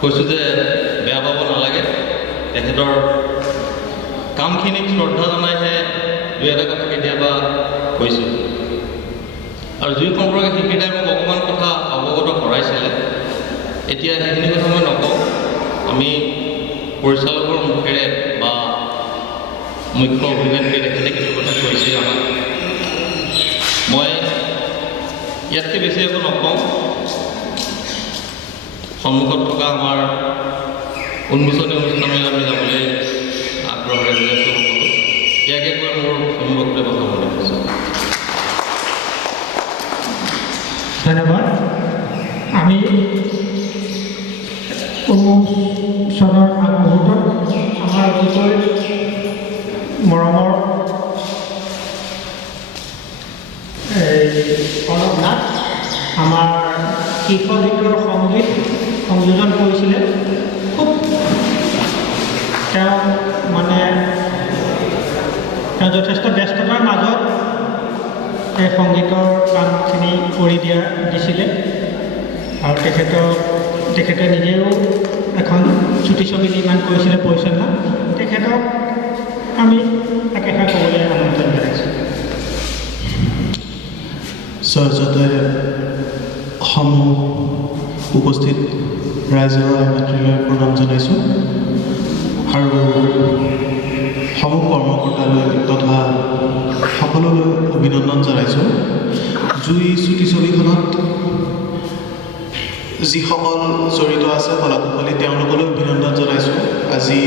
কৈছোঁ যে বেয়া পাব নালাগে। তেখেতৰ কামখিনিক শ্ৰদ্ধা জনাইহে দুই এটা কথা কেতিয়াবা কৈছোঁ। আৰু জুই সম্পৰ্কে শিশিৰাই মোক অকণমান কথা অৱগত কৰাইছিলে। এতিয়া সেইখিনি কথা মই নকওঁ, আমি পৰিচালকৰ মুখেৰে বা মুখ্য অভিনেত্ৰী তেখেতে কিছু কথা কৈছে আমাক। মই ইয়াতকৈ বেছি একো নকওঁ। সন্মুখত থকা আমাৰ উন্মোচনী অনুষ্ঠানলৈ আমি যাবলৈ আগ্ৰহেৰে গৈ আছোঁ সকলো। ইয়াকে কৈ মোৰ বক্তব্য সামৰণি কৰিছোঁ। ধন্যবাদ। চনৰ আগমুহূৰ্তত আমাৰ অতিকৈ মৰমৰ প্ৰণৱ নাথ আমাৰ শীৰ্ষ গীতৰ সংগীত সংযোজন কৰিছিলে। খুব তেওঁ যথেষ্ট ব্যস্ততাৰ মাজত এই সংগীতৰ কামখিনি কৰি দিছিলে আৰু তেখেতে নিজেও এখন চুটি ছবি নিৰ্মাণ কৰিছিলে পৰিচালনা। তেখেতক আমি একেষাৰ ক'বলৈ আমন্ত্ৰণ জনাইছোঁ। সহজতে সমূহ উপস্থিত ৰাইজৰ মাতৃলৈ প্ৰণাম জনাইছোঁ আৰু সমূহ কৰ্মকৰ্তালৈ তথা সকলোলৈ অভিনন্দন জনাইছোঁ। জুই চুটি ছবিখনত যিসকল জড়িত আছে কলাকুশলী তেওঁলোকলৈ অভিনন্দন জনাইছোঁ। আজি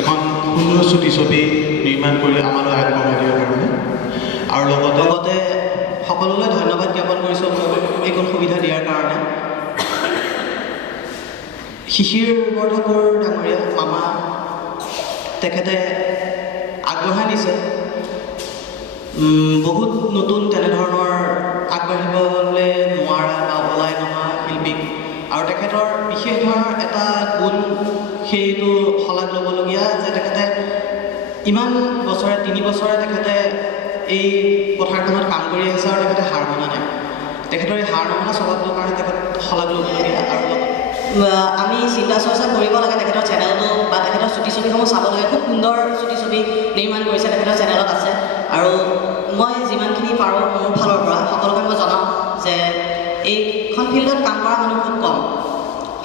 এখন সুন্দৰ চুটি ছবি নিৰ্মাণ কৰি আমালৈ আগবঢ়াই দিয়াৰ কাৰণে আৰু লগতে সকলোলৈ ধন্যবাদ জ্ঞাপন কৰিছোঁ এইকণ সুবিধা দিয়াৰ কাৰণে। শিশিৰ বৰঠাকুৰ ডাঙৰীয়া মামা তেখেতে আগবঢ়াই নিছে বহুত নতুন তেনেধৰণৰ আগবাঢ়িবলৈ নোৱাৰা বা ওলাই নহা শিল্পীক আৰু তেখেতৰ বিশেষ ধৰণৰ এটা গুণ সেইটো শলাগ ল'বলগীয়া যে তেখেতে ইমান বছৰে 3 বছৰে তেখেতে এই পথাৰখনত কাম কৰি আহিছে আৰু তেখেতে হাৰ মনা নাই। তেখেতৰ এই হাৰ নমনা স্বভাৱটোৰ কাৰণে তেখেত শলাগ ল'বলগীয়া। আৰু আমি চিন্তা চৰ্চা কৰিব লাগে তেখেতৰ চেনেলটো বা তেখেতৰ চুটি ছবিসমূহ চাব লাগে। খুব সুন্দৰ চুটি ছবি নিৰ্মাণ কৰিছে তেখেতৰ চেনেলত আছে। আৰু মই যিমানখিনি পাৰোঁ মোৰ ফালৰ পৰা সকলোকে মই জনাওঁ যে এইখন ফিল্ডত কাম কৰা মানুহ খুব কম,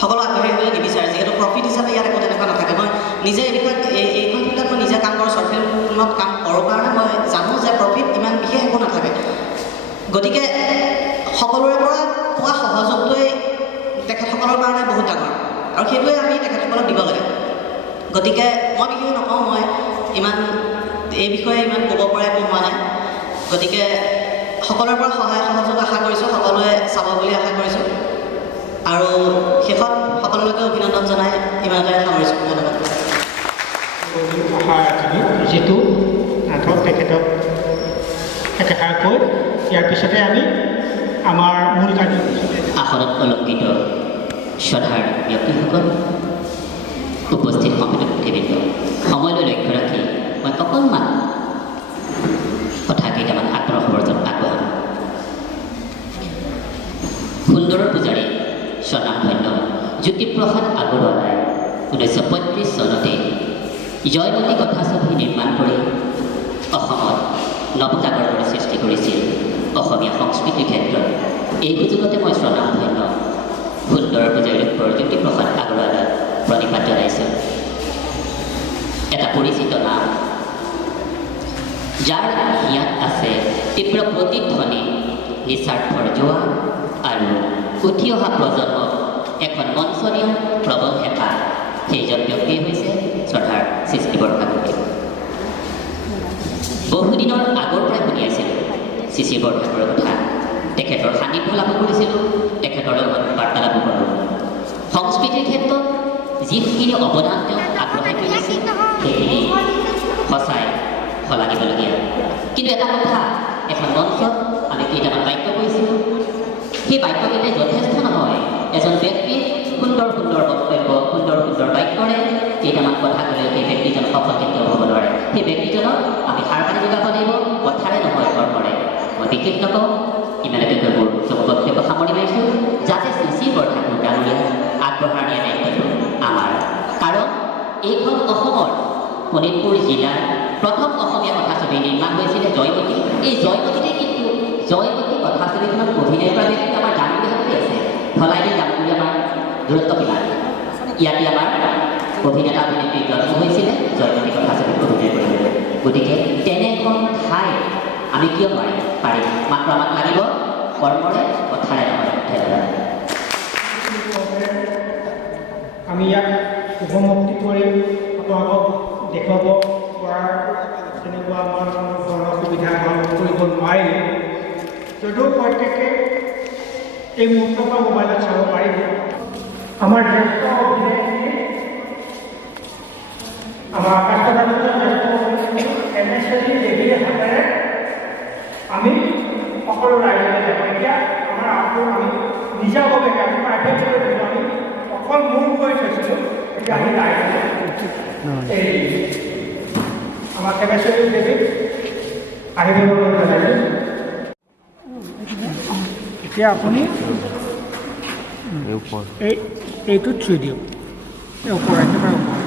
সকলো আগবাঢ়ি আহিবলৈ নিবিচাৰে। যিহেতু প্ৰফিট হিচাপে ইয়াত একো তেনেকুৱা নাথাকে। মই নিজে এই বিষয়ত এইখন ফিল্ডত মই নিজে কাম কৰোঁ, শ্বৰ্ট ফিল্মত কাম কৰোঁ কাৰণে মই জানো যে প্ৰফিট ইমান বিশেষ একো নাথাকে। গতিকে সকলোৰে পৰা পোৱা সহযোগটোৱে তেখেতসকলৰ কাৰণে বহুত ডাঙৰ আৰু সেইটোৱে আমি তেখেতসকলক দিব লাগে। গতিকে মই বিশেষ নকওঁ, মই ইমান এই বিষয়ে ইমান ক'ব পৰা একো হোৱা নাই। গতিকে সকলোৰে পৰা সহায় সহযোগ আশা কৰিছোঁ, সকলোৱে চাব বুলি আশা কৰিছোঁ আৰু শেষত সকলোলৈকে অভিনন্দন জনাই ইমানতে সামৰিছোঁ। ধন্যবাদ। আশা ৰাখিলোঁ যিটো নাটক তেখেতক একেষাৰ কৈ ইয়াৰ পিছতে আমি আমাৰ মূল কাৰ্যসূচী আসনত অলংকৃত শ্ৰদ্ধাৰ ব্যক্তিসকল, উপস্থিত সম্মিলিত ব্যক্তিবৃন্দ, সময়লৈ লক্ষ্য ৰাখি মই অকণমান কথা কেইটামান আগ্ৰহবৰ্জন আগবঢ়াম। সুন্দৰৰ পূজাৰী স্বনামধন্য জ্যোতিপ্ৰসাদ আগৰৱালাই 1935 চনতে জয়মতী কথাছবি নিৰ্মাণ কৰি অসমত নৱজাগৰণৰ সৃষ্টি কৰিছিল। অসমীয়া সংস্কৃতিৰ ক্ষেত্ৰত এই সুযোগতে মই স্বনামধন্য সুন্দৰ পূজাৰী জ্যোতিপ্ৰসাদ আগৰৱালাক প্ৰণিপাত জনাইছোঁ। এটা পৰিচিত নাম, যাৰ হিয়াত আছে তীব্ৰ প্ৰতিধ্বনি, নিস্বাৰ্থৰ জোৱাৰ আৰু উঠি অহা প্ৰজন্মক এখন মঞ্চনীয় প্ৰবল হেঁপাহ। সেইজন ব্যক্তিয়ে হৈছে শ্ৰদ্ধাৰ সৃষ্টি বৰঠাকুৰ। বহুদিনৰ আগৰ পৰাই শুনি আছিলোঁ চিচি বৰঠাকুৰৰ কথা। তেখেতৰ সান্নিধ্য লাভ কৰিছিলোঁ, তেখেতৰ লগত বাৰ্তালাপো কৰোঁ। সংস্কৃতিৰ ক্ষেত্ৰত যিখিনি অৱদান তেওঁ আগবঢ়াই থৈ দিছিল সেইখিনি সঁচাই শলাগিবলগীয়া। কিন্তু এটা কথা, এখন মঞ্চত আমি কেইটামান বাক্য কৈছিলোঁ, সেই বাক্যকেইটাই যথেষ্ট নহয়। এজন ব্যক্তিৰ সুন্দৰ সুন্দৰ বক্তব্য, সুন্দৰ সুন্দৰ বাক্যৰে কেইটামান কথা ক'লে সেই ব্যক্তিজন সফল কেতিয়াও হ'ব নোৱাৰে। সেই ব্যক্তিজনক আমি সাৰ পানী যোগাব লাগিব, কথাৰে নহয় কৰ্মৰে। মই বিশেষ নকওঁ, ইমানতে মোৰ বক্তব্য সামৰি মাৰিছোঁ, যাতে চিচি বৰঠাকুৰ ডাঙৰীয়া আগবঢ়াই নিয়া দায়িত্বটো আমাৰ। কাৰণ এইখন অসমৰ শোণিতপুৰ জিলাৰ প্ৰথম অসমীয়া কথাছবি নিৰ্মাণ হৈছিলে জয়মতী। এই জয়মতীতে কিন্তু জয়মতী কথাছবিখনত অভিনয় কৰা ব্যক্তি আমাৰ ডাঙৰীয়াসকলে আছে। ধলাইৰ ডাঙৰীয়া আমাৰ দূৰত্ব কিমান? ইয়াতে আমাৰ অভিনেতা অভিনেত্ৰীৰ জন্ম হৈছিলে জয়মতী কথাছবিত অভিনয় কৰিবলৈ। গতিকে তেনে এখন ঠাই আমি কিয় পাৰিম? মাত্ৰ আমাক লাগিব কৰ্মৰে, কথাৰে নহয়। ধন্যবাদ। আমি ইয়াক উপমুক্তি কৰি আপোনালোকক দেখুৱাব পৰাৰ তেনেকুৱা আমাৰ ধৰণৰ সুবিধা গ্ৰহণ কৰিব নোৱাৰিলোঁ। যদিও প্ৰত্যেকে এই মুহূৰ্তৰ পৰা মোবাইলত চাব পাৰিব। আমাৰ জ্যেষ্ঠ অভিনেত্ৰী মই মূৰ কৰি থৈছিলোঁ এতিয়া আমি এই আমাৰ কেমেশ্বৰী দেৱীক আহিবলৈ জনাইছোঁ। এতিয়া আপুনি এইটোত চুই দিয়ক, এই ওপৰ একেবাৰে ওপৰ।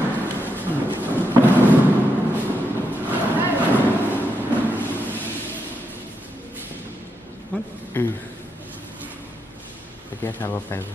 এতিয়া চাব পাৰিব।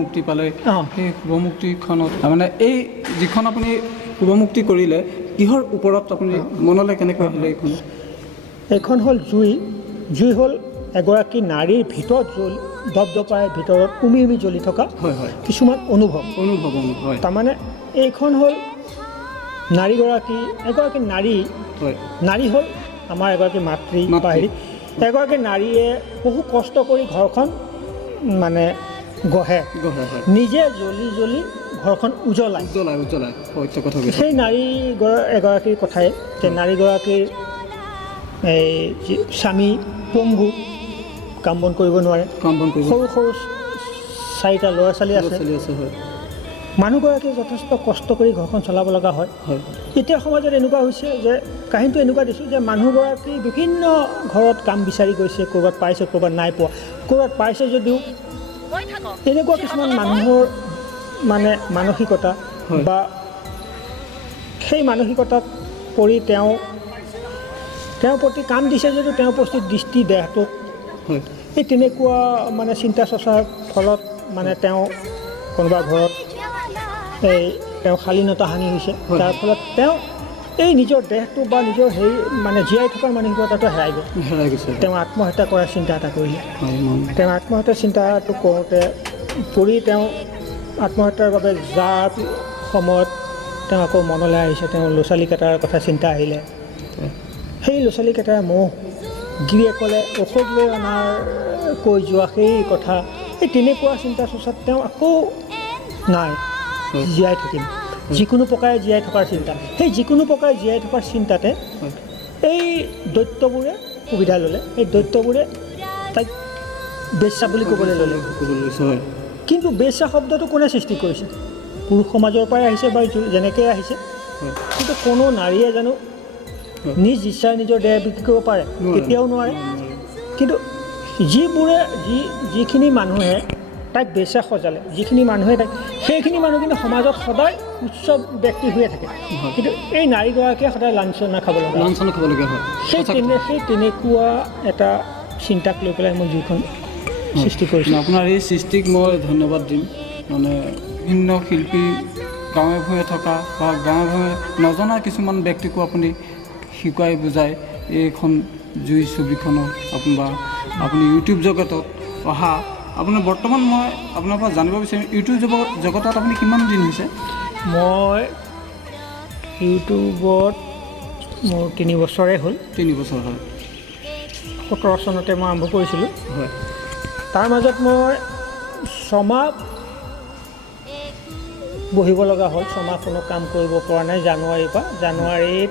মুক্তি পালে সেই শুভমুক্তিখনত মানে এই যিখন আপুনি শুভমুক্তি কৰিলে কিহৰ ওপৰত আপুনি মনলৈ কেনেকৈ আহিলে? এইখন হ'ল জুই। জুই হ'ল এগৰাকী নাৰীৰ ভিতৰত দপদপাই ভিতৰত উমি জ্বলি থকা কিছুমান অনুভৱ। তাৰমানে এইখন হ'ল এগৰাকী নাৰী হ'ল আমাৰ এগৰাকী মাতৃ বা হেৰি। এগৰাকী নাৰীয়ে বহু কষ্ট কৰি ঘৰখন মানে গঢ়ে, নিজে জ্বলি ঘৰখন উজ্বলাই। সেই নাৰী এগৰাকীৰ কথাই যে নাৰীগৰাকীৰ এই স্বামী পংগু, কাম বন কৰিব নোৱাৰে, সৰু সৰু 4টা ল'ৰা ছোৱালী আছে। মানুহগৰাকীয়ে যথেষ্ট কষ্ট কৰি ঘৰখন চলাব লগা হয়। এতিয়া সমাজত এনেকুৱা হৈছে যে কাহিনীটো এনেকুৱা দিছোঁ যে মানুহগৰাকী বিভিন্ন ঘৰত কাম বিচাৰি গৈছে, ক'ৰবাত পাইছে ক'ৰবাত নাই পোৱা, ক'ৰবাত পাইছে যদিও এনেকুৱা কিছুমান মানুহৰ মানে মানসিকতা বা সেই মানসিকতাত পৰি তেওঁৰ প্ৰতি কাম দিছে যদিও তেওঁৰ প্ৰতি দৃষ্টি দেহটোত এই তেনেকুৱা মানে চিন্তা চৰ্চাৰ ফলত মানে তেওঁ কোনোবা ঘৰত তেওঁ শালীনতা হানি হৈছে। তাৰ ফলত তেওঁ এই নিজৰ দেহটো বা নিজৰ হেৰি মানে জীয়াই থকাৰ মানসিকতাটো হেৰাই গৈছে। তেওঁ আত্মহত্যা কৰাৰ চিন্তা এটা কৰিলে। তেওঁ আত্মহত্যাৰ চিন্তাটো কৰোঁতে তেওঁ আত্মহত্যাৰ বাবে যাৰ সময়ত তেওঁ আকৌ মনলৈ আহিছে, তেওঁ ল'ৰা ছোৱালীকেইটাৰ কথা চিন্তা আহিলে। সেই ল'ৰা ছোৱালীকেইটাৰ মোহ, গিৰিয়েকলে ঔষধ লৈ অনাৰ কৈ যোৱা সেই কথা, এই তেনেকুৱা চিন্তা চৰ্চাত তেওঁ আকৌ নাই জীয়াই থাকিম, যিকোনো প্ৰকাৰে জীয়াই থকাৰ চিন্তা। সেই যিকোনো প্ৰকাৰে জীয়াই থকাৰ চিন্তাতে এই দৈত্যবোৰে সুবিধা ল'লে। এই দৈত্যবোৰে তাইক বেশ্যা বুলি ক'বলৈ ল'লে। কিন্তু বেশ্যা শব্দটো কোনে সৃষ্টি কৰিছে? পুৰুষ সমাজৰ পৰাই আহিছে বা যেনেকৈ আহিছে। কিন্তু কোনো নাৰীয়ে জানো নিজ ইচ্ছাৰে নিজৰ দেহ বিক্ৰী কৰিব পাৰে? কেতিয়াও নোৱাৰে। কিন্তু যিখিনি মানুহে তাইক বেশ্যা সজালে, যিখিনি মানুহে তাইক, সেইখিনি মানুহ কিন্তু সমাজত সদায় উচ্চ ব্যক্তি হৈয়ে থাকে। কিন্তু এই নাৰীগৰাকীয়ে সদায় লাঞ্ছনা খাবলগীয়া হয়। সেই তেনেকুৱা এটা চিন্তাক লৈ পেলাই মই যিখন সৃষ্টি কৰিছোঁ। আপোনাৰ এই সৃষ্টিক মই ধন্যবাদ দিম। মানে ভিন্ন শিল্পী গাঁৱে ভূঞে থকা বা গাঁৱে ভূঞে নজনা কিছুমান ব্যক্তিকো আপুনি শিকাই বুজাই এইখন জুই ছবিখনৰ আপুনি ইউটিউব জগতত অহা আপোনাৰ বৰ্তমান মই আপোনাৰ পৰা জানিব বিচাৰিম, ইউটিউব জগতত আপুনি কিমান দিন হৈছে? মই ইউটিউবত মোৰ 3 বছৰে হ'ল। 3 বছৰ হয়। 17 চনতে মই আৰম্ভ কৰিছিলোঁ। হয়। তাৰ মাজত মই 6 মাহ বহিব লগা হ'ল। 6 মাহ কোনো কাম কৰিব পৰা নাই। জানুৱাৰীত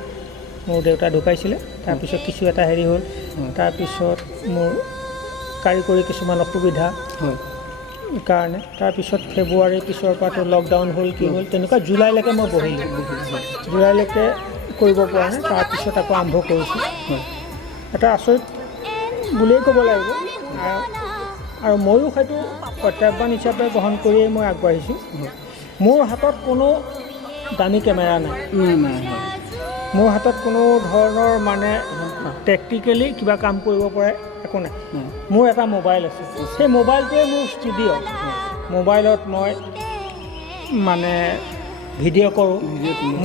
মোৰ দেউতা ঢুকাইছিলে। তাৰপিছত কিছু এটা হেৰি হ'ল। তাৰপিছত মোৰ কাৰিকৰী কিছুমান অসুবিধা কাৰণে তাৰপিছত ফেব্ৰুৱাৰীৰ পিছৰ পৰাতো লকডাউন হ'ল, কি হ'ল, তেনেকুৱা জুলাইলৈকে মই বহিলোঁ। জুলাইলৈকে কৰিব পৰা নাই। তাৰপিছত আকৌ আৰম্ভ কৰিছোঁ। এটা আচৰিত বুলিয়েই ক'ব লাগিব আৰু ময়ো সেইটো প্ৰত্যাহ্বান হিচাপে গ্ৰহণ কৰিয়েই মই আগবাঢ়িছোঁ মোৰ হাতত কোনো দামী কেমেৰা নাই মোৰ হাতত কোনো ধৰণৰ মানে টেকনিকেলি কিবা কাম কৰিব পৰা একো নাই মোৰ এটা মোবাইল আছে সেই মোবাইলটোৱে মোৰ ষ্টুডিঅ' মোবাইলত মই মানে ভিডিঅ' কৰোঁ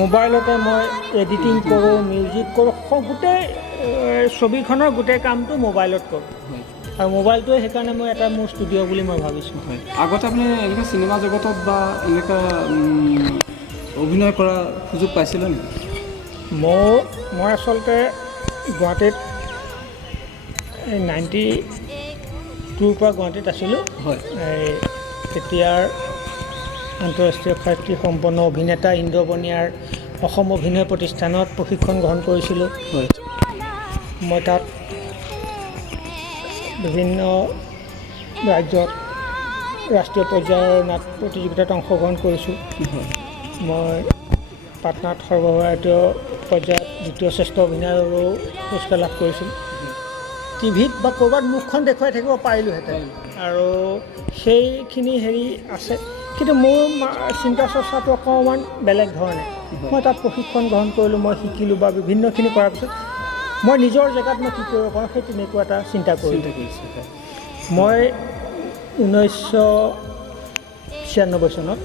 মোবাইলতে মই এডিটিং কৰোঁ মিউজিক কৰোঁ গোটেই ছবিখনৰ গোটেই কামটো মোবাইলত কৰোঁ আৰু মোবাইলটোৱে সেইকাৰণে মই এটা মোৰ ষ্টুডিঅ' বুলি মই ভাবিছোঁ আগতে আপুনি এনেকুৱা চিনেমা জগতত বা এনেকুৱা অভিনয় কৰা সুযোগ পাইছিলে নেকি মই আচলতে গুৱাহাটীত 92ৰ পৰা গুৱাহাটীত আছিলোঁ হয় তেতিয়াৰ আন্তঃৰাষ্ট্ৰীয় খ্যাতি সম্পন্ন অভিনেতা ইন্দ্ৰবনিয়াৰ অসম অভিনয় প্ৰতিষ্ঠানত প্ৰশিক্ষণ গ্ৰহণ কৰিছিলোঁ হয় মই তাত বিভিন্ন ৰাজ্যত ৰাষ্ট্ৰীয় পৰ্যায়ৰ নাট প্ৰতিযোগিতাত অংশগ্ৰহণ কৰিছোঁ মই পাটনাত সৰ্বভাৰতীয় পৰ্যায়ত দ্বিতীয় শ্ৰেষ্ঠ অভিনয়ৰো পুৰস্কাৰ লাভ কৰিছিলোঁ টিভিত বা ক'ৰবাত মুখখন দেখুৱাই থাকিব পাৰিলোঁহেঁতেন আৰু সেইখিনি হেৰি আছে কিন্তু মোৰ চিন্তা চৰ্চাটো অকণমান বেলেগ ধৰণে মই তাত প্ৰশিক্ষণ গ্ৰহণ কৰিলোঁ মই শিকিলোঁ বা বিভিন্নখিনি কৰাৰ পিছত মই নিজৰ জেগাত মই কি কৰিব পাৰোঁ সেই তেনেকুৱা এটা চিন্তা কৰিলোঁ মই 1996 চনত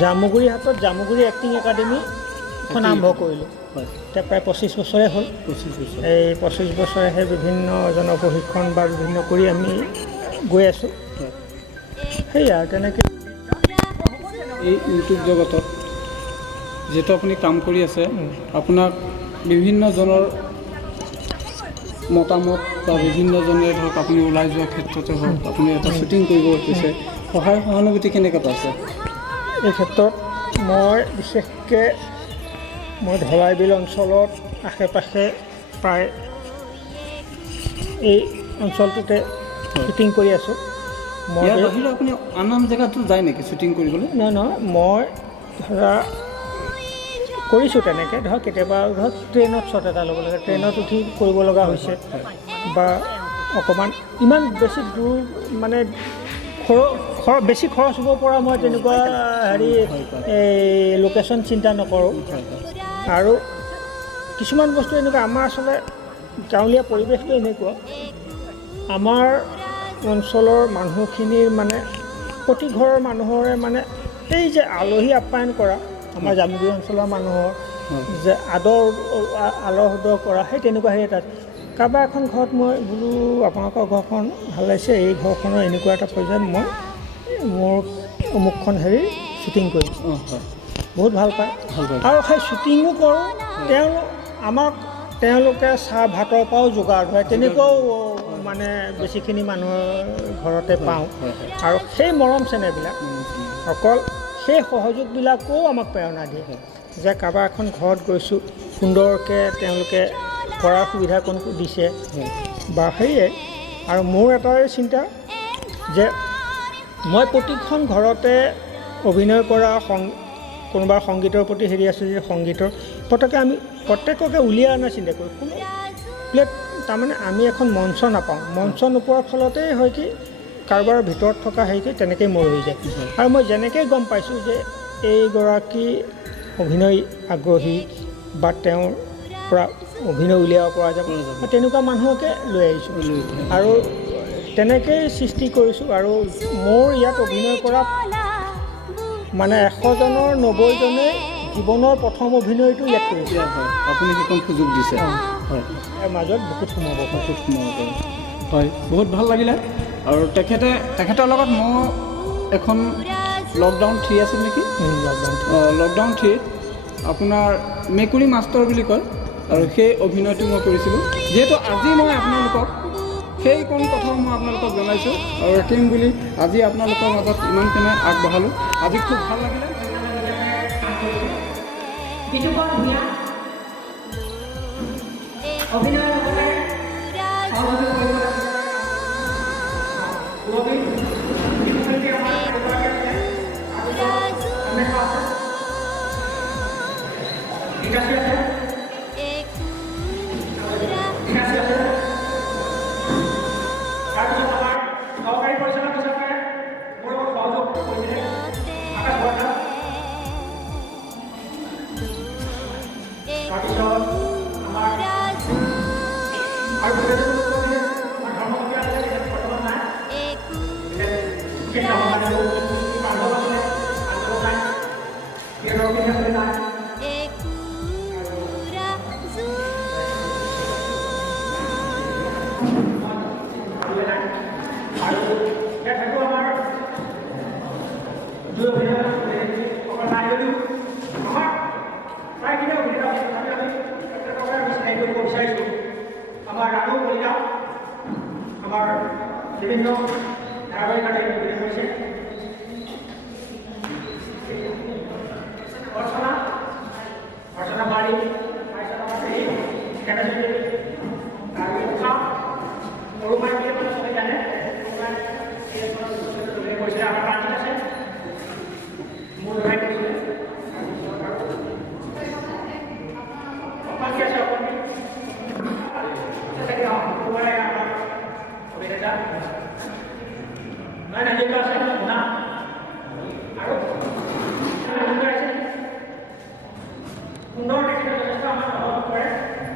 জামুগুৰি হাতত জামুগুৰি এক্টিং একাডেমীখন আৰম্ভ কৰিলোঁ এতিয়া প্ৰায় 25 বছৰে হ'ল এই 25 বছৰে সেই বিভিন্নজনৰ প্ৰশিক্ষণ বা বিভিন্ন কৰি আমি গৈ আছোঁ সেয়া আৰু তেনেকৈ এই ইউটিউব জগতত যিহেতু আপুনি কাম কৰি আছে আপোনাক বিভিন্নজনৰ মতামত বা বিভিন্নজনে ধৰক আপুনি ওলাই যোৱাৰ ক্ষেত্ৰতে হওক আপুনি এটা শ্বুটিং কৰিব গৈছে সহায় সহানুভূতি কেনেকৈ পাইছে এই ক্ষেত্ৰত মই বিশেষকৈ মই ধলাইবিল অঞ্চলত আশে পাশে প্ৰায় এই অঞ্চলটোতে শ্বুটিং কৰি আছোঁ মই আপুনি আন আন জেগাতো যায় নেকি শ্বুটিং কৰিবলৈ নহয় মই ধৰা কৰিছোঁ তেনেকৈ ধৰক কেতিয়াবা ধৰক ট্ৰেইনত শ্বট এটা ল'ব লাগে ট্ৰেইনত উঠি কৰিব লগা হৈছে বা অকণমান ইমান বেছি দূৰ মানে বেছি খৰচ হ'ব পৰা মই তেনেকুৱা হেৰি এই লোকেশ্যন চিন্তা নকৰোঁ আৰু কিছুমান বস্তু এনেকুৱা আমাৰ আচলতে গাঁৱলীয়া পৰিৱেশটো এনেকুৱা আমাৰ অঞ্চলৰ মানুহখিনিৰ মানে প্ৰতি ঘৰৰ মানুহৰে মানে এই যে আলহী আপ্যায়ন কৰা আমাৰ জামুগুৰি অঞ্চলৰ মানুহৰ যে আদৰ কৰা সেই তেনেকুৱা হেৰি এটা কাৰোবাৰ এখন ঘৰত মই বোলো আপোনালোকৰ ঘৰখন ভাল লাগিছে এই ঘৰখনৰ এনেকুৱা এটা পৰ্যায়ত মই মোৰ অমুকখন হেৰি শ্বুটিং কৰিছোঁ বহুত ভাল পায় আৰু সেই শ্বুটিঙো কৰোঁ তেওঁলোকে চাহ ভাতৰ পৰাও যোগাৰ ধৰে তেনেকুৱাও মানে বেছিখিনি মানুহৰ ঘৰতে পাওঁ আৰু সেই মৰম চেনেহবিলাক অকল সেই সহযোগবিলাকো আমাক প্ৰেৰণা দিয়ে যে কাৰোবাৰ এখন ঘৰত গৈছোঁ সুন্দৰকৈ তেওঁলোকে কৰাৰ সুবিধা কোন দিছে বা সেয়ে আৰু মোৰ এটাই চিন্তা যে মই প্ৰতিখন ঘৰতে অভিনয় কৰা কোনোবাৰ সংগীতৰ প্ৰতি হেৰি আছে যে সংগীতৰ পটককৈ আমি প্ৰত্যেককে উলিয়াই অনাৰ চিন্তা কৰোঁ কোনো তাৰমানে আমি এখন মঞ্চ নাপাওঁ মঞ্চ নোপোৱাৰ ফলতেই হয় কি কাৰোবাৰ ভিতৰত থকা হেৰিটো তেনেকৈয়ে মোৰ হৈ যায় আৰু মই যেনেকৈ গম পাইছোঁ যে এইগৰাকী অভিনয় আগ্ৰহী বা তেওঁৰ পৰা অভিনয় উলিয়াব পৰা যাব তেনেকুৱা মানুহকে লৈ আহিছোঁ আৰু তেনেকৈয়ে সৃষ্টি কৰিছোঁ আৰু মোৰ ইয়াত অভিনয় কৰা মানে 100জনৰ 90জনে জীৱনৰ প্ৰথম অভিনয়টো ইয়াত কৰিছে আপুনি সেইখন সুযোগ দিছে হয় মাজত বহুত সোমাব হয় বহুত ভাল লাগিলে আৰু তেখেতৰ লগত মই এখন লকডাউন 3 আছিল নেকি লকডাউন 3 আপোনাৰ মেকুৰী মাষ্টৰ বুলি কয় আৰু সেই অভিনয়টো মই কৰিছিলোঁ যিহেতু আজি মই আপোনালোকক সেইকণ কথাও মই আপোনালোকক জনাইছোঁ আৰু ৰাখিম বুলি আজি আপোনালোকৰ মাজত ইমানখিনি আগবঢ়ালোঁ আজি খুব ভাল লাগিলে ইয়াত থাকোঁ আমাৰ দুই অভিনেতা অকল নাই যদিও আমাৰ প্ৰায়খিনি অভিনেতা তথাপি আমি চিনাকি কৰিব বিচাৰিছোঁ আমাৰ ৰাণু কলিতা আমাৰ বিভিন্ন ধাৰাবাহিক অভিনয় কৰিছে অৰ্চনা বাৰী আৰু উষা সৰুমাই বুলি আপুনি চবেই জানে কৰিছিলে আমাৰ প্ৰান্তিক আছে মোৰ লৰাই কৰিছিলে অকণমানি আছে অকণমানি আমাৰ অভিনেতা নাই নাজিকা আছে শুনা আৰু সুন্দৰ দেখিলে যথেষ্ট আমাৰ সহযোগ কৰে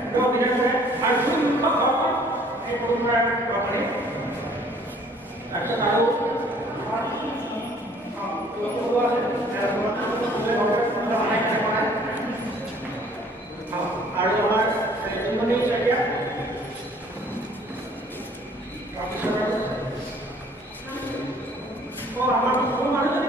সুন্দৰ অভিনয় কৰে আৰু দুই মুখ্য ভক্ত এই পৰম্পৰাৰ দৰকাৰী তাৰপিছত আৰু আৰু আমাৰ জুনমণি শইকীয়া তাৰপিছত আমাৰ সৰু মানুহজনী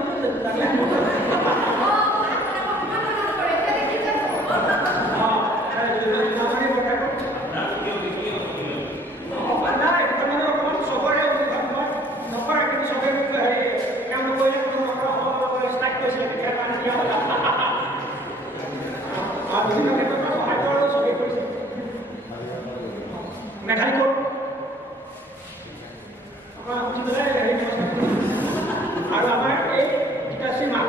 আৰু আমাৰ এই গীতাশ্ৰী মা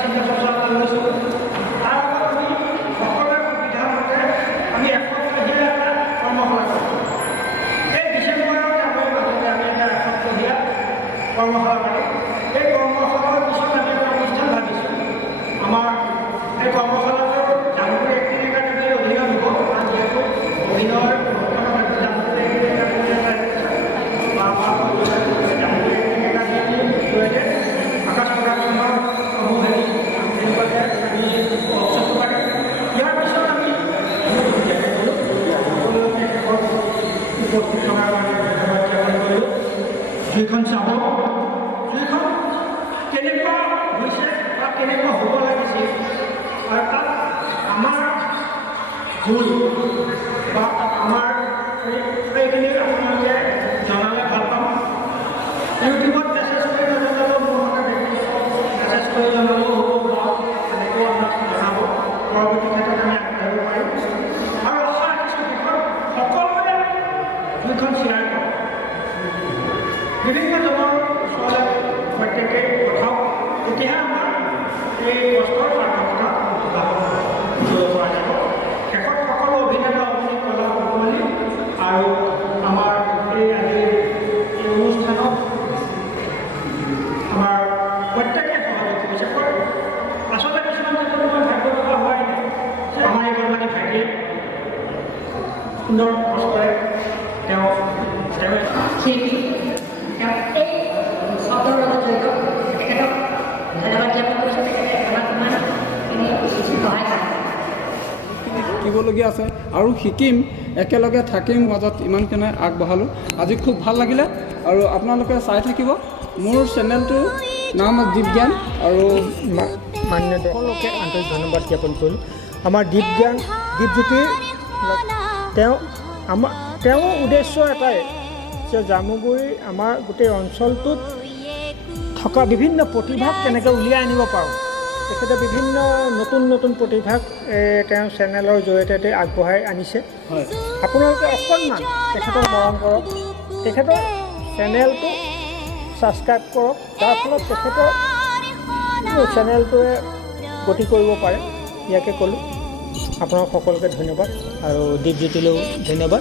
চিন্তা চৰ্চা এটা লৈছোঁ তাৰ আগত আমি সকলোৰে সুবিধা মতে আমি এসপ্তাহীয়া এটা কৰ্মশালা কৰিম এই ডিচেম্বৰৰ জানুৱাৰীৰ মাজতে আমি এটা এসপ্তাহীয়া কৰ্মশালা কৰিম এই কৰ্মশালাৰ পিছত আমি এটা অনুষ্ঠান ভাবিছোঁ আমাৰ এই কৰ্মশালাটো জানুৱাৰী 1 তাৰিখে অভিনয় হ'ব কাৰণ যিহেতু অভিনয়ৰ আকাশ প্ৰডাকশ্যনৰ ইয়াৰ পিছত আমি উপস্থিত থকাৰ কাৰণে ধন্যবাদ জ্ঞাপন কৰিলোঁ জুইখন চাব জুইখন কেনেকুৱা হৈছে বা কেনেকুৱা হ'ব লাগিছিল আৰু তাত আমাৰ ভুল বা আমাৰ এইখিনি আপোনালোকে জনালে ভাল পাম ইউটিউবত মেছেজ কৰি নজনালেও মোৰ মতে মেছেজ কৰি জনালেও হ'ব বা এনেকৈও আমাক জনাব পৰৱৰ্তী ক্ষেত্ৰত আমি আগবাঢ়িব পাৰিম আৰু আশা ৰাখিছোঁ শেষত সকলোৱে দুইখন শ্বেয়াৰ কৰক বিভিন্নজনৰ ওচৰলৈ প্ৰত্যেকে পঠাওক তেতিয়াহে আমাৰ এই কষ্টৰ সাৰ্থকতা লাভ কৰিব পৰা যাব শেষত সকলো অভিনেতা অভিনয় কলা কুশলী আৰু আমাৰ এই আজিৰ এই অনুষ্ঠানত আমাৰ প্ৰত্যেকে সহযোগী বিশেষকৈ আচলতে কিছুমান ক্ষেত্ৰত মই ভাবিব লগা হয় যে আমাৰ এই কৰ্মী ভাইটিয়ে সুন্দৰ কষ্টৰে তেওঁ শিল্পী তেওঁ এই শব্দৰ লগত জড়িত তেখেতক ধন্যবাদ জ্ঞাপন কৰিছোঁ তেখেতে আমাক ইমানখিনি সহায় কৰে শিকিবলগীয়া আছে আৰু শিকিম একেলগে থাকিম মাজত ইমানখিনি আগবঢ়ালোঁ আজি খুব ভাল লাগিলে আৰু আপোনালোকে চাই থাকিব মোৰ চেনেলটো নাম দীপজ্ঞান আৰু মান্য সকলোকে আন্তৰিক ধন্যবাদ জ্ঞাপন কৰিলোঁ আমাৰ দীপজ্ঞান দীপজ্যোতিৰ তেওঁৰ উদ্দেশ্য এটাই যে জামুগুৰি আমাৰ গোটেই অঞ্চলটোত থকা বিভিন্ন প্ৰতিভাক কেনেকৈ উলিয়াই আনিব পাৰোঁ তেখেতে বিভিন্ন নতুন নতুন প্ৰতিভাক তেওঁৰ চেনেলৰ জৰিয়তে আগবঢ়াই আনিছে আপোনালোকে অকণমান তেখেতক মৰম কৰক তেখেতৰ চেনেলটো ছাবস্ক্ৰাইব কৰক যাৰ ফলত তেখেতৰ চেনেলটোৱে গতি কৰিব পাৰে ইয়াকে ক'লোঁ আপোনাক সকলোকে ধন্যবাদ আৰু দীপজ্যোতিলৈও ধন্যবাদ